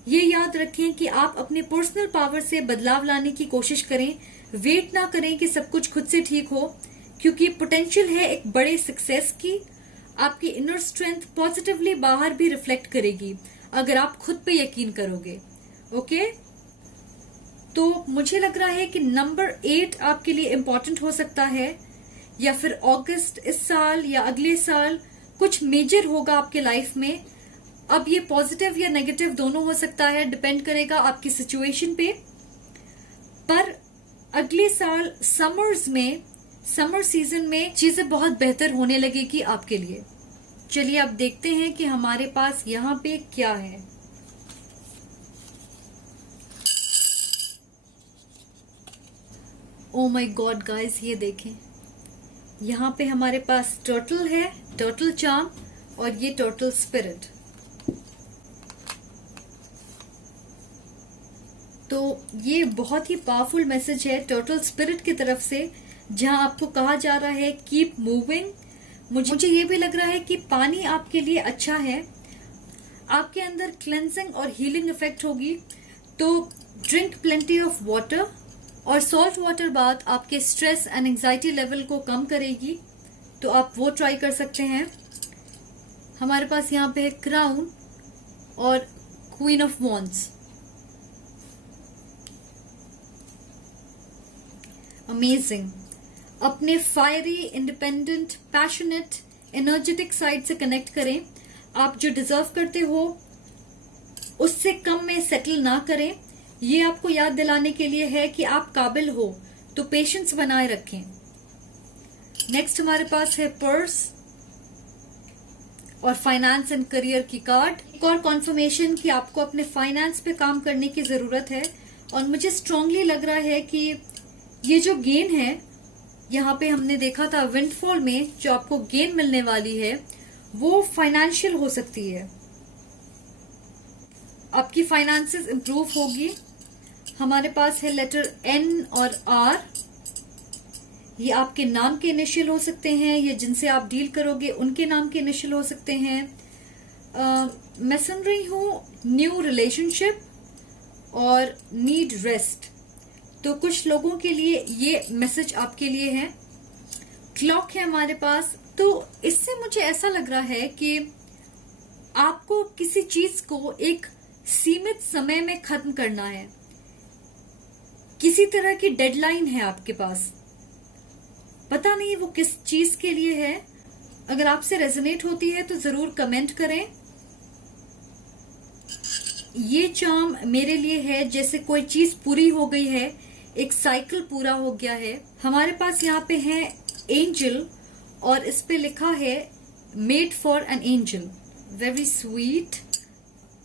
ये याद रखें कि आप अपने पर्सनल पावर से बदलाव लाने की कोशिश करें। वेट ना करें कि सब कुछ खुद से ठीक हो, क्योंकि पोटेंशियल है एक बड़े सक्सेस की। आपकी इनर स्ट्रेंथ पॉजिटिवली बाहर भी रिफ्लेक्ट करेगी अगर आप खुद पे यकीन करोगे। ओके, तो मुझे लग रहा है कि नंबर 8 आपके लिए इम्पोर्टेंट हो सकता है, या फिर अगस्त इस साल या अगले साल कुछ मेजर होगा आपके लाइफ में। अब ये पॉजिटिव या नेगेटिव दोनों हो सकता है, डिपेंड करेगा आपकी सिचुएशन पे। पर अगले साल समर सीजन में चीजें बहुत बेहतर होने लगेगी आपके लिए। चलिए अब देखते हैं कि हमारे पास यहाँ पे क्या है। ओ माय गॉड गाइस, ये देखें, यहाँ पे हमारे पास टर्टल है, टर्टल चार्म, और ये टर्टल स्पिरिट। तो ये बहुत ही पावरफुल मैसेज है टर्टल स्पिरिट की तरफ से, जहां आपको कहा जा रहा है कीप मूविंग। मुझे ये भी लग रहा है कि पानी आपके लिए अच्छा है, आपके अंदर क्लेंजिंग और हीलिंग इफेक्ट होगी। तो ड्रिंक प्लेंटी ऑफ वाटर, और सॉल्ट वाटर बाथ आपके स्ट्रेस एंड एंजाइटी लेवल को कम करेगी, तो आप वो ट्राई कर सकते हैं। हमारे पास यहाँ पे है क्राउन और क्वीन ऑफ वॉन्ड्स। अमेजिंग। अपने fiery, independent, passionate, energetic side से कनेक्ट करें। आप जो डिजर्व करते हो उससे कम में सेटल ना करें। ये आपको याद दिलाने के लिए है कि आप काबिल हो, तो पेशेंस बनाए रखें। नेक्स्ट हमारे पास है पर्स और फाइनेंस एंड करियर की कार्ड। एक और कॉन्फर्मेशन कि आपको अपने फाइनेंस पे काम करने की जरूरत है, और मुझे स्ट्रांगली लग रहा है कि ये जो गेन है, यहाँ पे हमने देखा था विंडफॉल में जो आपको गेन मिलने वाली है, वो फाइनेंशियल हो सकती है। आपकी फाइनेंसेस इंप्रूव होगी। हमारे पास है लेटर एन और आर। ये आपके नाम के इनिशियल हो सकते हैं, या जिनसे आप डील करोगे उनके नाम के इनिशियल हो सकते हैं। मैं सुन रही हूँ न्यू रिलेशनशिप और नीड रेस्ट। तो कुछ लोगों के लिए ये मैसेज आपके लिए है। क्लॉक है हमारे पास। तो इससे मुझे ऐसा लग रहा है कि आपको किसी चीज को एक सीमित समय में खत्म करना है। किसी तरह की डेडलाइन है आपके पास, पता नहीं वो किस चीज के लिए है। अगर आपसे रेजोनेट होती है तो जरूर कमेंट करें। ये चार्म मेरे लिए है जैसे कोई चीज पूरी हो गई है, एक साइकिल पूरा हो गया है। हमारे पास यहाँ पे है एंजल, और इस पे लिखा है made for an angel. Very sweet.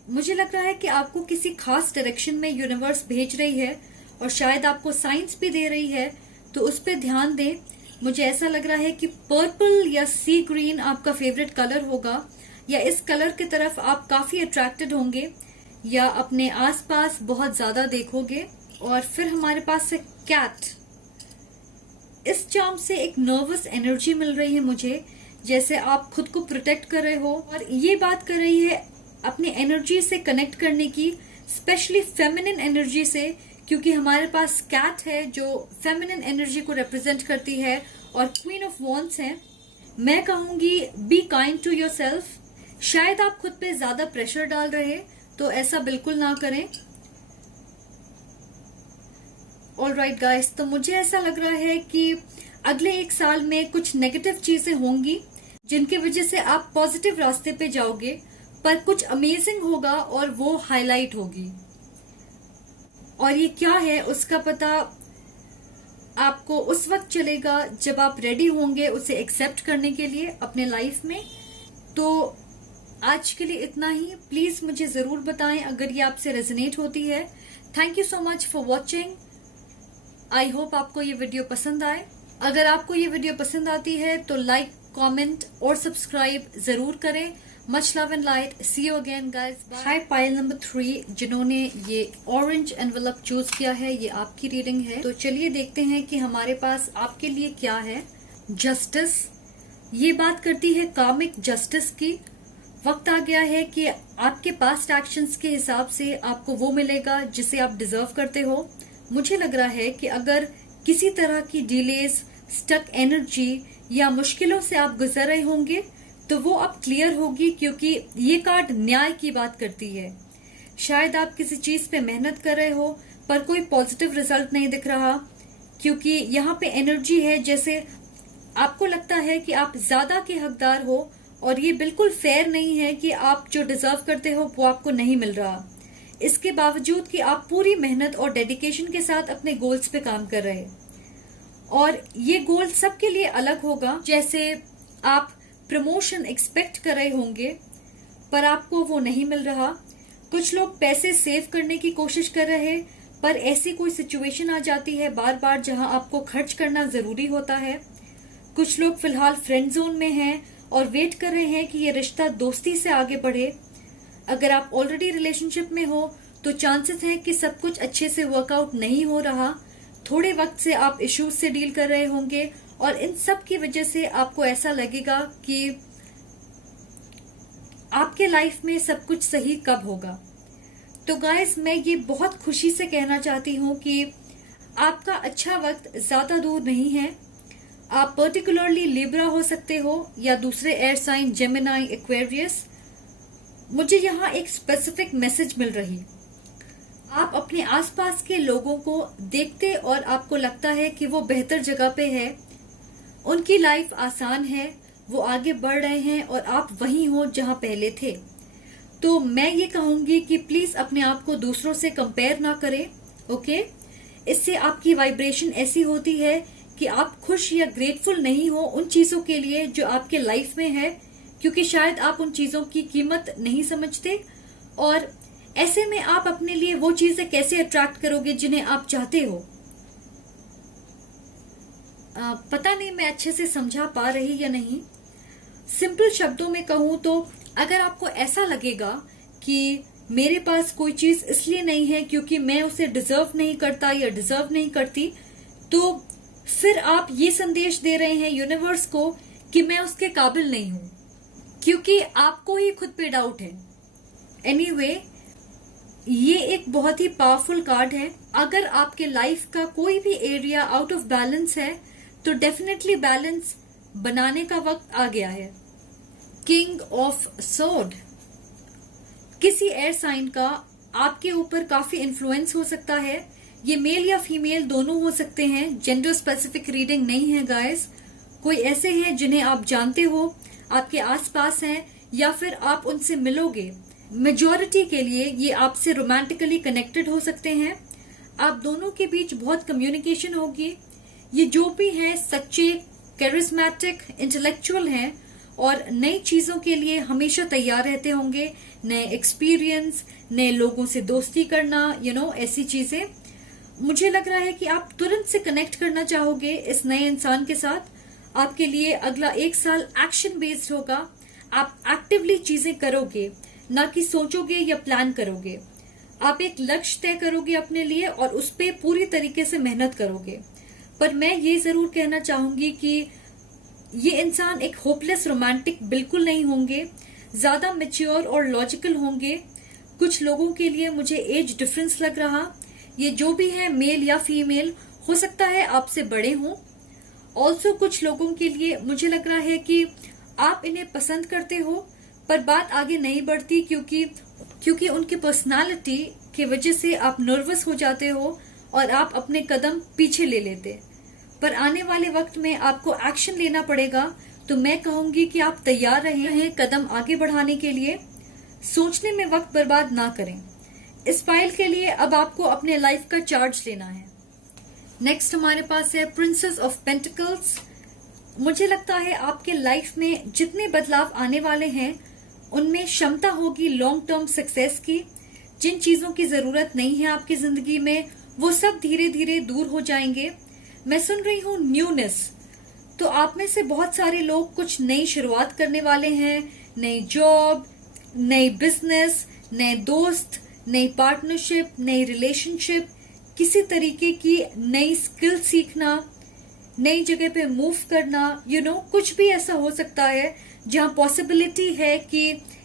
मुझे लग रहा है कि आपको किसी खास डायरेक्शन में यूनिवर्स भेज रही है, और शायद आपको साइंस भी दे रही है, तो उस पे ध्यान दें। मुझे ऐसा लग रहा है कि पर्पल या सी ग्रीन आपका फेवरेट कलर होगा, या इस कलर की तरफ आप काफी अट्रैक्टेड होंगे, या अपने आसपास बहुत ज्यादा देखोगे। और फिर हमारे पास है कैट। इस चार्म से एक नर्वस एनर्जी मिल रही है मुझे, जैसे आप खुद को प्रोटेक्ट कर रहे हो, और ये बात कर रही है अपनी एनर्जी से कनेक्ट करने की, स्पेशली फेमिनिन एनर्जी से, क्योंकि हमारे पास कैट है जो फेमिनिन एनर्जी को रिप्रेजेंट करती है, और क्वीन ऑफ वॉन्ड्स है। मैं कहूंगी बी काइंड टू योरसेल्फ। शायद आप खुद पे ज्यादा प्रेशर डाल रहे, तो ऐसा बिल्कुल ना करें। ऑलराइट गाइस, तो मुझे ऐसा लग रहा है कि अगले एक साल में कुछ नेगेटिव चीजें होंगी, जिनकी वजह से आप पॉजिटिव रास्ते पे जाओगे, पर कुछ अमेजिंग होगा और वो हाईलाइट होगी। और ये क्या है उसका पता आपको उस वक्त चलेगा जब आप रेडी होंगे उसे एक्सेप्ट करने के लिए अपने लाइफ में। तो आज के लिए इतना ही। प्लीज मुझे जरूर बताएं अगर ये आपसे रेजोनेट होती है। Thank you so much for watching. I hope आपको ये वीडियो पसंद आए। अगर आपको ये वीडियो पसंद आती है तो लाइक, कमेंट और सब्सक्राइब जरूर करें। Much love and light. See you again guys. Hi pile number 3 जिन्होंने ये ऑरेंज एनवेलप चूज किया है, ये आपकी रीडिंग है। तो चलिए देखते हैं कि हमारे पास आपके लिए क्या है। जस्टिस। ये बात करती है कार्मिक जस्टिस की। वक्त आ गया है कि आपके पास्ट एक्शंस के हिसाब से आपको वो मिलेगा जिसे आप डिजर्व करते हो। मुझे लग रहा है कि अगर किसी तरह की डिलेज, स्टक एनर्जी या मुश्किलों से आप गुजर रहे होंगे तो वो अब क्लियर होगी, क्योंकि ये कार्ड न्याय की बात करती है। शायद आप किसी चीज पे मेहनत कर रहे हो पर कोई पॉजिटिव रिजल्ट नहीं दिख रहा, क्योंकि यहाँ पे एनर्जी है जैसे आपको लगता है कि आप ज्यादा के हकदार हो, और ये बिल्कुल फेयर नहीं है कि आप जो डिजर्व करते हो वो आपको नहीं मिल रहा। इसके बावजूद कि आप पूरी मेहनत और डेडिकेशन के साथ अपने गोल्स पे काम कर रहे हैं। और ये गोल सबके लिए अलग होगा। जैसे आप प्रमोशन एक्सपेक्ट कर रहे होंगे पर आपको वो नहीं मिल रहा। कुछ लोग पैसे सेव करने की कोशिश कर रहे हैं पर ऐसी कोई सिचुएशन आ जाती है बार बार जहां आपको खर्च करना जरूरी होता है। कुछ लोग फिलहाल फ्रेंड जोन में हैं और वेट कर रहे हैं कि ये रिश्ता दोस्ती से आगे बढ़े। अगर आप ऑलरेडी रिलेशनशिप में हो तो चांसेस हैं कि सब कुछ अच्छे से वर्कआउट नहीं हो रहा। थोड़े वक्त से आप इश्यूज से डील कर रहे होंगे और इन सब की वजह से आपको ऐसा लगेगा कि आपके लाइफ में सब कुछ सही कब होगा। तो गाइस, मैं ये बहुत खुशी से कहना चाहती हूँ कि आपका अच्छा वक्त ज्यादा दूर नहीं है। आप पर्टिकुलरली लिब्रा हो सकते हो या दूसरे एयर साइन जेमिनी, एक्वेरियस। मुझे यहाँ एक स्पेसिफिक मैसेज मिल रही। आप अपने आसपास के लोगों को देखते और आपको लगता है कि वो बेहतर जगह पे है, उनकी लाइफ आसान है, वो आगे बढ़ रहे हैं और आप वहीं हो जहां पहले थे। तो मैं ये कहूंगी कि प्लीज अपने आप को दूसरों से कंपेयर ना करें, ओके? इससे आपकी वाइब्रेशन ऐसी होती है कि आप खुश या ग्रेटफुल नहीं हो उन चीजों के लिए जो आपके लाइफ में है, क्योंकि शायद आप उन चीजों की कीमत नहीं समझते। और ऐसे में आप अपने लिए वो चीजें कैसे अट्रैक्ट करोगे जिन्हें आप चाहते हो? पता नहीं मैं अच्छे से समझा पा रही या नहीं। सिंपल शब्दों में कहूं तो अगर आपको ऐसा लगेगा कि मेरे पास कोई चीज इसलिए नहीं है क्योंकि मैं उसे डिजर्व नहीं करता या डिजर्व नहीं करती, तो फिर आप ये संदेश दे रहे हैं यूनिवर्स को कि मैं उसके काबिल नहीं हूं, क्योंकि आपको ही खुद पे डाउट है। एनीवे, ये एक बहुत ही पावरफुल कार्ड है। अगर आपके लाइफ का कोई भी एरिया आउट ऑफ बैलेंस है तो डेफिनेटली बैलेंस बनाने का वक्त आ गया है। किंग ऑफ सोर्ड, किसी एयर साइन का आपके ऊपर काफी इन्फ्लुएंस हो सकता है। ये मेल या फीमेल दोनों हो सकते हैं, जेंडर स्पेसिफिक रीडिंग नहीं है गाइस। कोई ऐसे हैं जिन्हें आप जानते हो, आपके आसपास हैं या फिर आप उनसे मिलोगे। मेजॉरिटी के लिए ये आपसे रोमांटिकली कनेक्टेड हो सकते हैं। आप दोनों के बीच बहुत कम्युनिकेशन होगी। ये जो भी हैं सच्चे, कैरिस्मेटिक, इंटेलेक्चुअल हैं और नई चीजों के लिए हमेशा तैयार रहते होंगे। नए एक्सपीरियंस, नए लोगों से दोस्ती करना, ऐसी चीजें। मुझे लग रहा है कि आप तुरंत से कनेक्ट करना चाहोगे इस नए इंसान के साथ। आपके लिए अगला 1 साल एक्शन बेस्ड होगा। आप एक्टिवली चीजें करोगे, ना कि सोचोगे या प्लान करोगे। आप एक लक्ष्य तय करोगे अपने लिए और उस पर पूरी तरीके से मेहनत करोगे। पर मैं ये जरूर कहना चाहूंगी कि ये इंसान एक होपलेस रोमांटिक बिल्कुल नहीं होंगे, ज्यादा मैच्योर और लॉजिकल होंगे। कुछ लोगों के लिए मुझे एज डिफरेंस लग रहा। ये जो भी है, मेल या फीमेल, हो सकता है आपसे बड़े हों। ऑल्सो कुछ लोगों के लिए मुझे लग रहा है कि आप इन्हें पसंद करते हो पर बात आगे नहीं बढ़ती क्योंकि उनकी पर्सनालिटी की वजह से आप नर्वस हो जाते हो और आप अपने कदम पीछे ले लेते। पर आने वाले वक्त में आपको एक्शन लेना पड़ेगा। तो मैं कहूंगी कि आप तैयार रहें कदम आगे बढ़ाने के लिए। सोचने में वक्त बर्बाद ना करें। इस फाइल के लिए अब आपको अपने लाइफ का चार्ज लेना है। नेक्स्ट हमारे पास है प्रिंसेस ऑफ पेंटिकल्स। मुझे लगता है आपके लाइफ में जितने बदलाव आने वाले हैं उनमें क्षमता होगी लॉन्ग टर्म सक्सेस की। जिन चीजों की जरूरत नहीं है आपकी जिंदगी में, वो सब धीरे धीरे दूर हो जाएंगे। मैं सुन रही हूँ न्यूनेस। तो आप में से बहुत सारे लोग कुछ नई शुरुआत करने वाले हैं। नई जॉब, नई बिजनेस, नए दोस्त, नई पार्टनरशिप, नई रिलेशनशिप, किसी तरीके की नई स्किल सीखना, नई जगह पे मूव करना, कुछ भी ऐसा हो सकता है जहां पॉसिबिलिटी है कि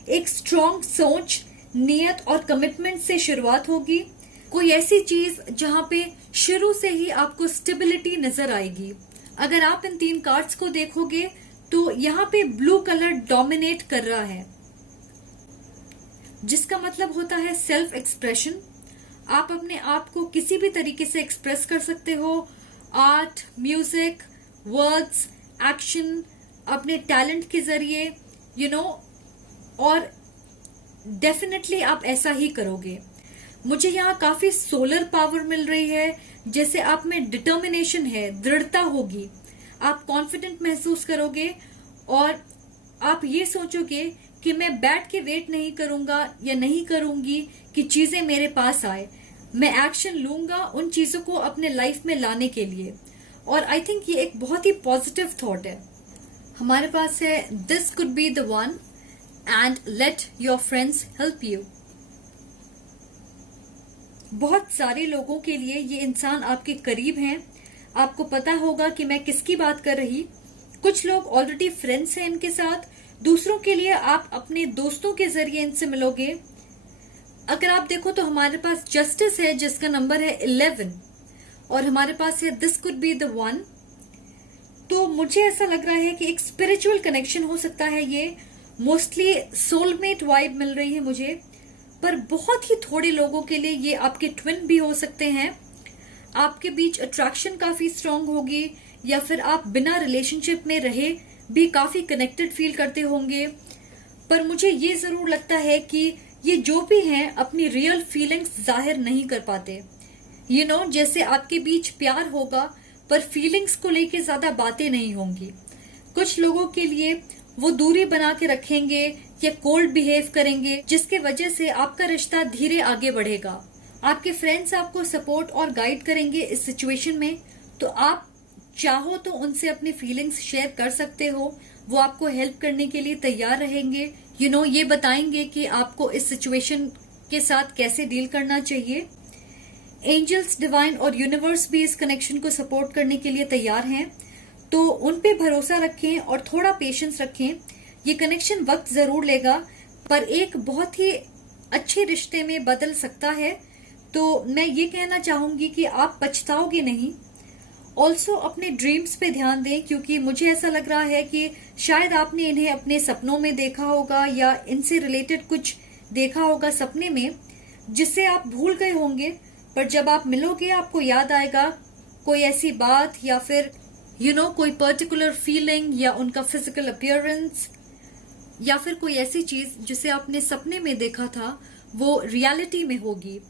एक स्ट्रॉन्ग सोच, नियत और कमिटमेंट से शुरुआत होगी। कोई ऐसी चीज जहां पे शुरू से ही आपको स्टेबिलिटी नजर आएगी। अगर आप इन 3 कार्ड्स को देखोगे तो यहाँ पे ब्लू कलर डोमिनेट कर रहा है, जिसका मतलब होता है सेल्फ एक्सप्रेशन। आप अपने आप को किसी भी तरीके से एक्सप्रेस कर सकते हो। आर्ट, म्यूजिक, वर्ड्स, एक्शन, अपने टैलेंट के जरिए और डेफिनेटली आप ऐसा ही करोगे। मुझे यहाँ काफी सोलर पावर मिल रही है, जैसे आप में डिटर्मिनेशन है, दृढ़ता होगी, आप कॉन्फिडेंट महसूस करोगे और आप ये सोचोगे कि मैं बैठ के वेट नहीं करूंगा या नहीं करूंगी कि चीजें मेरे पास आए, मैं एक्शन लूंगा उन चीजों को अपने लाइफ में लाने के लिए। और आई थिंक ये एक बहुत ही पॉजिटिव थॉट है। हमारे पास है this could be the one and let your friends help you. बहुत सारे लोगों के लिए ये इंसान आपके करीब हैं, आपको पता होगा कि मैं किसकी बात कर रही। कुछ लोग ऑलरेडी फ्रेंड्स हैं इनके साथ, दूसरों के लिए आप अपने दोस्तों के जरिए इनसे मिलोगे। अगर आप देखो तो हमारे पास जस्टिस है जिसका नंबर है 11 और हमारे पास है this could be the one. तो मुझे ऐसा लग रहा है कि एक स्पिरिचुअल कनेक्शन हो सकता है, ये मोस्टली सोलमेट वाइब मिल रही है मुझे, पर बहुत ही थोड़े लोगों के लिए ये आपके ट्विन भी हो सकते हैं। आपके बीच अट्रैक्शन काफी स्ट्रांग होगी या फिर आप बिना रिलेशनशिप में रहे भी काफी कनेक्टेड फील करते होंगे। पर मुझे ये जरूर लगता है कि ये जो भी हैं अपनी रियल फीलिंग्स जाहिर नहीं कर पाते। यू नो, जैसे आपके बीच प्यार होगा पर फीलिंग्स को लेके ज्यादा बातें नहीं होंगी। कुछ लोगों के लिए वो दूरी बना के रखेंगे या कोल्ड बिहेव करेंगे, जिसके वजह से आपका रिश्ता धीरे आगे बढ़ेगा। आपके फ्रेंड्स आपको सपोर्ट और गाइड करेंगे इस सिचुएशन में, तो आप चाहो तो उनसे अपनी फीलिंग्स शेयर कर सकते हो। वो आपको हेल्प करने के लिए तैयार रहेंगे। यू नो, ये बताएंगे कि आपको इस सिचुएशन के साथ कैसे डील करना चाहिए। एंजल्स, डिवाइन और यूनिवर्स भी इस कनेक्शन को सपोर्ट करने के लिए तैयार हैं, तो उन पे भरोसा रखें और थोड़ा पेशेंस रखें। ये कनेक्शन वक्त जरूर लेगा पर एक बहुत ही अच्छे रिश्ते में बदल सकता है। तो मैं ये कहना चाहूंगी कि आप पछताओगे नहीं। ऑल्सो अपने ड्रीम्स पे ध्यान दें, क्योंकि मुझे ऐसा लग रहा है कि शायद आपने इन्हें अपने सपनों में देखा होगा या इनसे रिलेटेड कुछ देखा होगा सपने में, जिससे आप भूल गए होंगे। पर जब आप मिलोगे आपको याद आएगा कोई ऐसी बात या फिर कोई पर्टिकुलर फीलिंग या उनका फिजिकल अपीयरेंस या फिर कोई ऐसी चीज जिसे आपने सपने में देखा था वो रियलिटी में होगी।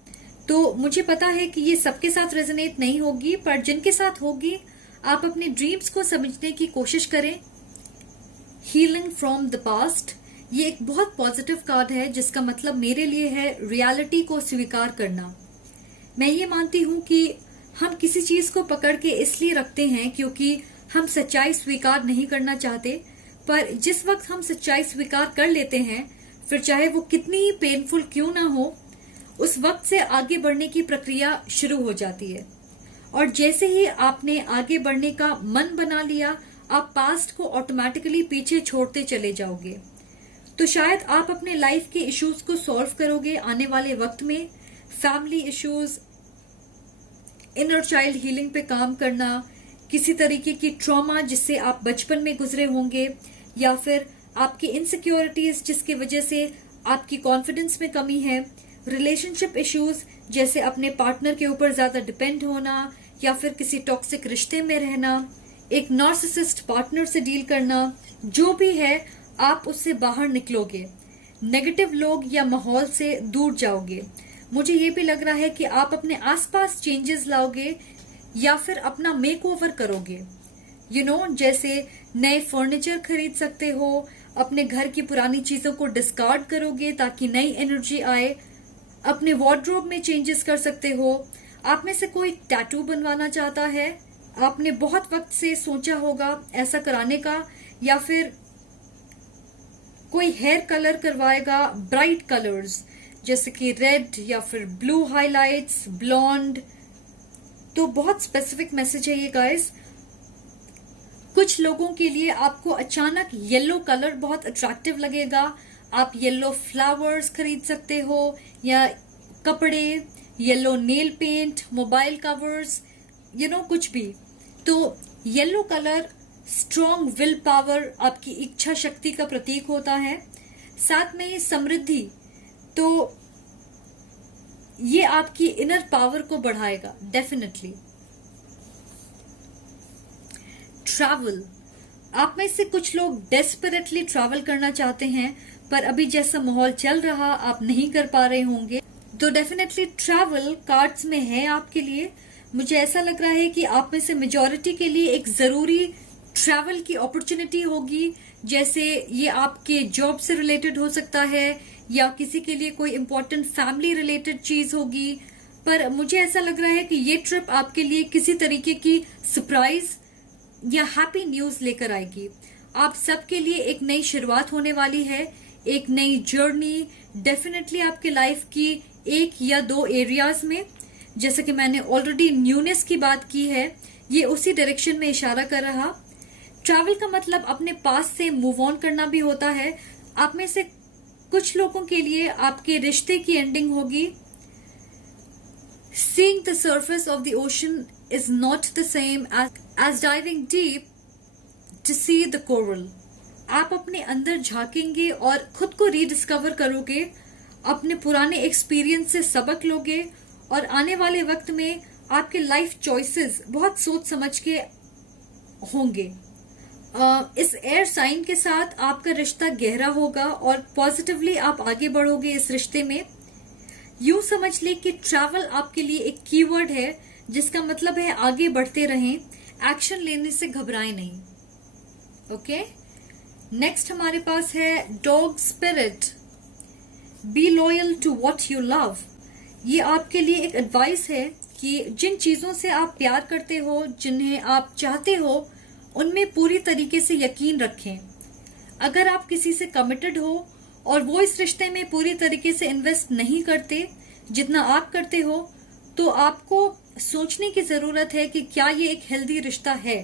तो मुझे पता है कि ये सबके साथ रेजोनेट नहीं होगी, पर जिनके साथ होगी आप अपने ड्रीम्स को समझने की कोशिश करें। हीलिंग फ्रॉम द पास्ट, ये एक बहुत पॉजिटिव कार्ड है जिसका मतलब मेरे लिए है रियलिटी को स्वीकार करना। मैं ये मानती हूँ कि हम किसी चीज को पकड़ के इसलिए रखते हैं क्योंकि हम सच्चाई स्वीकार नहीं करना चाहते, पर जिस वक्त हम सच्चाई स्वीकार कर लेते हैं, फिर चाहे वो कितनी ही पेनफुल क्यों ना हो, उस वक्त से आगे बढ़ने की प्रक्रिया शुरू हो जाती है। और जैसे ही आपने आगे बढ़ने का मन बना लिया, आप पास्ट को ऑटोमेटिकली पीछे छोड़ते चले जाओगे। तो शायद आप अपने लाइफ के इश्यूज को सॉल्व करोगे आने वाले वक्त में। Family issues, inner child healing पे काम करना, किसी तरीके की ट्रॉमा जिससे आप बचपन में गुजरे होंगे, या फिर आपकी इनसिक्योरिटीज जिसकी वजह से आपकी कॉन्फिडेंस में कमी है, रिलेशनशिप इश्यूज जैसे अपने पार्टनर के ऊपर ज्यादा डिपेंड होना या फिर किसी टॉक्सिक रिश्ते में रहना, एक नार्सिसिस्ट पार्टनर से डील करना, जो भी है आप उससे बाहर निकलोगे, नेगेटिव लोग या माहौल से दूर जाओगे। मुझे ये भी लग रहा है कि आप अपने आसपास चेंजेस लाओगे या फिर अपना मेकओवर करोगे। जैसे नए फर्नीचर खरीद सकते हो, अपने घर की पुरानी चीजों को डिस्कार्ड करोगे ताकि नई एनर्जी आए, अपने वार्डरोब में चेंजेस कर सकते हो। आप में से कोई टैटू बनवाना चाहता है, आपने बहुत वक्त से सोचा होगा ऐसा कराने का, या फिर कोई हेयर कलर करवाएगा ब्राइट कलर्स जैसे कि रेड या फिर ब्लू हाइलाइट्स, ब्लॉन्ड। तो बहुत स्पेसिफिक मैसेज है ये गाइस। कुछ लोगों के लिए आपको अचानक येलो कलर बहुत अट्रैक्टिव लगेगा। आप येलो फ्लावर्स खरीद सकते हो या कपड़े, yellow nail paint, mobile covers, कुछ भी। तो yellow colour strong will power, आपकी इच्छा शक्ति का प्रतीक होता है। साथ में ये समृद्धि, तो ये आपकी इनर पावर को बढ़ाएगा डेफिनेटली। ट्रैवल, आप में से कुछ लोग डेस्परेटली ट्रैवल करना चाहते हैं, पर अभी जैसा माहौल चल रहा आप नहीं कर पा रहे होंगे। तो डेफिनेटली ट्रैवल कार्ड्स में है आपके लिए। मुझे ऐसा लग रहा है कि आप में से मेजॉरिटी के लिए एक जरूरी ट्रैवल की अपॉर्चुनिटी होगी। जैसे ये आपके जॉब से रिलेटेड हो सकता है या किसी के लिए कोई इंपॉर्टेंट फैमिली रिलेटेड चीज होगी। पर मुझे ऐसा लग रहा है कि ये ट्रिप आपके लिए किसी तरीके की सरप्राइज या हैप्पी न्यूज लेकर आएगी। आप सबके लिए एक नई शुरुआत होने वाली है, एक नई जर्नी डेफिनेटली आपके लाइफ की एक या दो एरियाज में। जैसे कि मैंने ऑलरेडी न्यूनेस की बात की है, ये उसी डायरेक्शन में इशारा कर रहा। ट्रैवल का मतलब अपने पास से मूव ऑन करना भी होता है। आप में से कुछ लोगों के लिए आपके रिश्ते की एंडिंग होगी। Seeing the surface of the ocean is not the same as diving deep to see the coral. आप अपने अंदर झांकेंगे और खुद को रीडिस्कवर करोगे, अपने पुराने एक्सपीरियंस से सबक लोगे और आने वाले वक्त में आपके लाइफ चॉइसेस बहुत सोच समझ के होंगे। इस एयर साइन के साथ आपका रिश्ता गहरा होगा और पॉजिटिवली आप आगे बढ़ोगे इस रिश्ते में। यूं समझ ले कि ट्रैवल आपके लिए एक कीवर्ड है, जिसका मतलब है आगे बढ़ते रहें, एक्शन लेने से घबराएं नहीं। ओके, नेक्स्ट हमारे पास है dog spirit. Be loyal to what you love. ये आपके लिए एक एडवाइस है कि जिन चीजों से आप प्यार करते हो, जिन्हें आप चाहते हो, उनमें पूरी तरीके से यकीन रखें। अगर आप किसी से कमिटेड हो और वो इस रिश्ते में पूरी तरीके से इन्वेस्ट नहीं करते जितना आप करते हो, तो आपको सोचने की जरूरत है कि क्या ये एक हेल्दी रिश्ता है।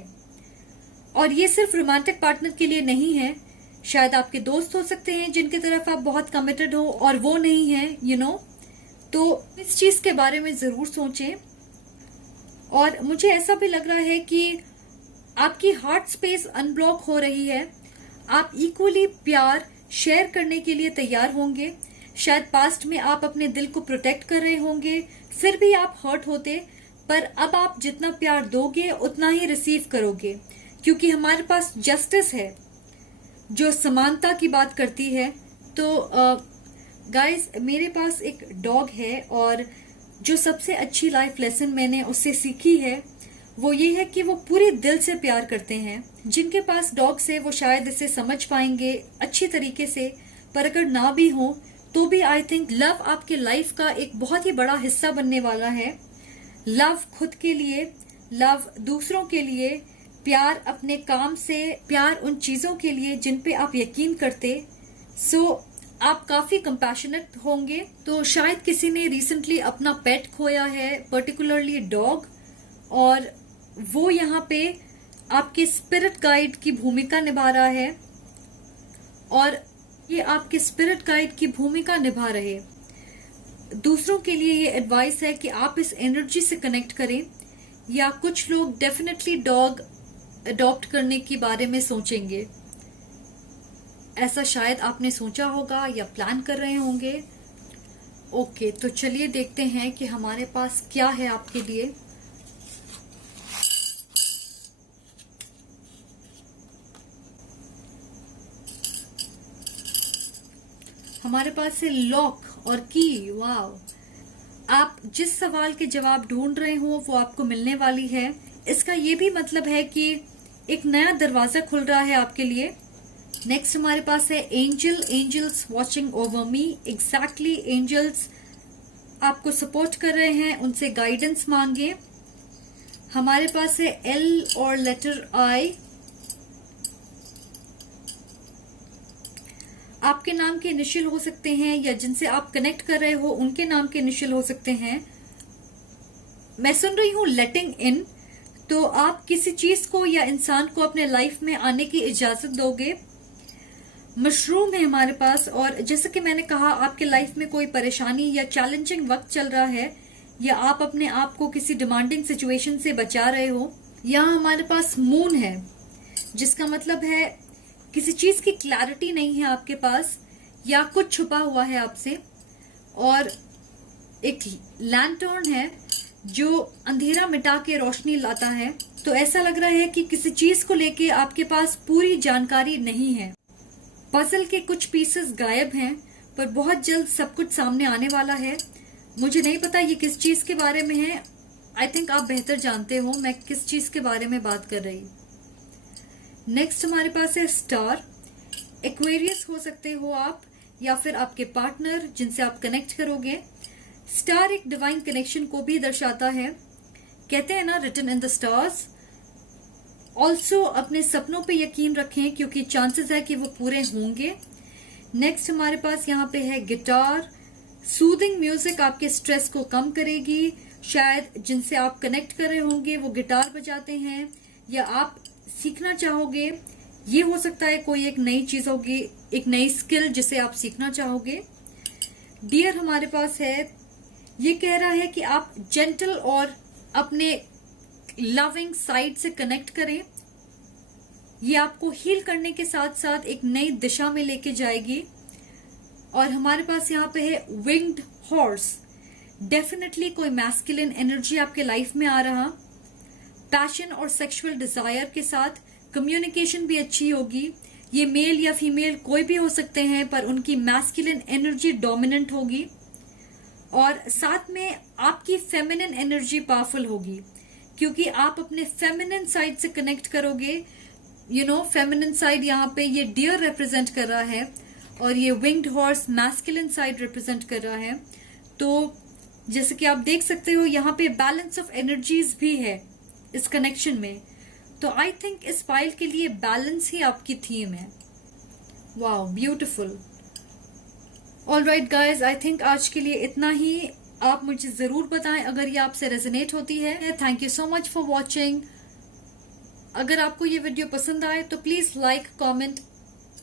और ये सिर्फ रोमांटिक पार्टनर के लिए नहीं है, शायद आपके दोस्त हो सकते हैं जिनकी तरफ आप बहुत कमिटेड हो और वो नहीं है, यू नो। तो इस चीज के बारे में जरूर सोचें। और मुझे ऐसा भी लग रहा है कि आपकी हार्ट स्पेस अनब्लॉक हो रही है। आप इक्वली प्यार शेयर करने के लिए तैयार होंगे। शायद पास्ट में आप अपने दिल को प्रोटेक्ट कर रहे होंगे, फिर भी आप हर्ट होते, पर अब आप जितना प्यार दोगे उतना ही रिसीव करोगे, क्योंकि हमारे पास जस्टिस है जो समानता की बात करती है। तो गाइस, मेरे पास एक डॉग है और जो सबसे अच्छी लाइफ लेसन मैंने उससे सीखी है वो ये है कि वो पूरे दिल से प्यार करते हैं। जिनके पास डॉग्स है वो शायद इसे समझ पाएंगे अच्छी तरीके से, पर अगर ना भी हो तो भी आई थिंक लव आपके लाइफ का एक बहुत ही बड़ा हिस्सा बनने वाला है। लव खुद के लिए, लव दूसरों के लिए, प्यार अपने काम से, प्यार उन चीजों के लिए जिन पे आप यकीन करते। सो आप काफी कंपैशनेट होंगे। तो शायद किसी ने रिसेंटली अपना पेट खोया है, पर्टिकुलरली डॉग, और वो यहाँ पे आपके स्पिरिट गाइड की भूमिका निभा रहा है और ये आपके स्पिरिट गाइड की भूमिका निभा रहे। दूसरों के लिए ये एडवाइस है कि आप इस एनर्जी से कनेक्ट करें, या कुछ लोग डेफिनेटली डॉग अडॉप्ट करने के बारे में सोचेंगे। ऐसा शायद आपने सोचा होगा या प्लान कर रहे होंगे। ओके, तो चलिए देखते हैं कि हमारे पास क्या है आपके लिए। हमारे पास है लॉक और की। वाह, आप जिस सवाल के जवाब ढूंढ रहे हो वो आपको मिलने वाली है। इसका ये भी मतलब है कि एक नया दरवाजा खुल रहा है आपके लिए। नेक्स्ट हमारे पास है angel. Angels watching over me. Exactly, angels आपको सपोर्ट कर रहे हैं, उनसे गाइडेंस मांगे। हमारे पास है एल और लेटर आई। आपके नाम के इनिशियल हो सकते हैं या जिनसे आप कनेक्ट कर रहे हो उनके नाम के इनिशियल हो सकते हैं। मैं सुन रही हूं लेटिंग इन, तो आप किसी चीज को या इंसान को अपने लाइफ में आने की इजाजत दोगे। मशरूम है हमारे पास, और जैसे कि मैंने कहा, आपके लाइफ में कोई परेशानी या चैलेंजिंग वक्त चल रहा है, या आप अपने आप को किसी डिमांडिंग सिचुएशन से बचा रहे हो। यहाँ हमारे पास मून है, जिसका मतलब है किसी चीज की क्लैरिटी नहीं है आपके पास, या कुछ छुपा हुआ है आपसे। और एक लैंटर्न है जो अंधेरा मिटा के रोशनी लाता है। तो ऐसा लग रहा है कि किसी चीज को लेके आपके पास पूरी जानकारी नहीं है। पजल के कुछ पीसेस गायब हैं, पर बहुत जल्द सब कुछ सामने आने वाला है। मुझे नहीं पता ये किस चीज के बारे में है, आई थिंक आप बेहतर जानते हो मैं किस चीज के बारे में बात कर रही। नेक्स्ट हमारे पास है स्टार। एक्वेरियस हो सकते हो आप या फिर आपके पार्टनर जिनसे आप कनेक्ट करोगे। स्टार एक डिवाइन कनेक्शन को भी दर्शाता है। कहते हैं ना, written in the stars. Also अपने सपनों पे यकीन रखें क्योंकि चांसेस है कि वो पूरे होंगे। नेक्स्ट हमारे पास यहाँ पे है गिटार। सूदिंग म्यूजिक आपके स्ट्रेस को कम करेगी। शायद जिनसे आप कनेक्ट कर रहे होंगे वो गिटार बजाते हैं या आप सीखना चाहोगे। ये हो सकता है कोई एक नई चीज होगी, एक नई स्किल जिसे आप सीखना चाहोगे। डियर हमारे पास है, ये कह रहा है कि आप जेंटल और अपने लविंग साइड से कनेक्ट करें। ये आपको हील करने के साथ साथ एक नई दिशा में लेके जाएगी। और हमारे पास यहाँ पे है विंग्ड हॉर्स। डेफिनेटली कोई मैस्कुलिन एनर्जी आपके लाइफ में आ रहा। पैशन और सेक्सुअल डिजायर के साथ कम्युनिकेशन भी अच्छी होगी। ये मेल या फीमेल कोई भी हो सकते हैं, पर उनकी मैस्कुलिन एनर्जी डोमिनेंट होगी और साथ में आपकी फेमिनिन एनर्जी पावरफुल होगी क्योंकि आप अपने फेमिनिन साइड से कनेक्ट करोगे। फेमिनिन साइड यहाँ पे ये डियर रिप्रेजेंट कर रहा है और ये winged horse masculine side represent कर रहा है। तो जैसे कि आप देख सकते हो यहाँ पे बैलेंस ऑफ एनर्जीज भी है इस कनेक्शन में। तो आई थिंक इस फाइल के लिए बैलेंस ही आपकी थीम है। Wow, beautiful. Alright guys, I think आज के लिए इतना ही। आप मुझे जरूर बताएं अगर ये आपसे रेजोनेट होती है। Thank you so much for watching. अगर आपको ये वीडियो पसंद आए तो प्लीज लाइक, कमेंट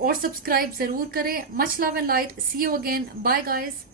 और सब्सक्राइब जरूर करें। Much love and light. See you again. Bye guys.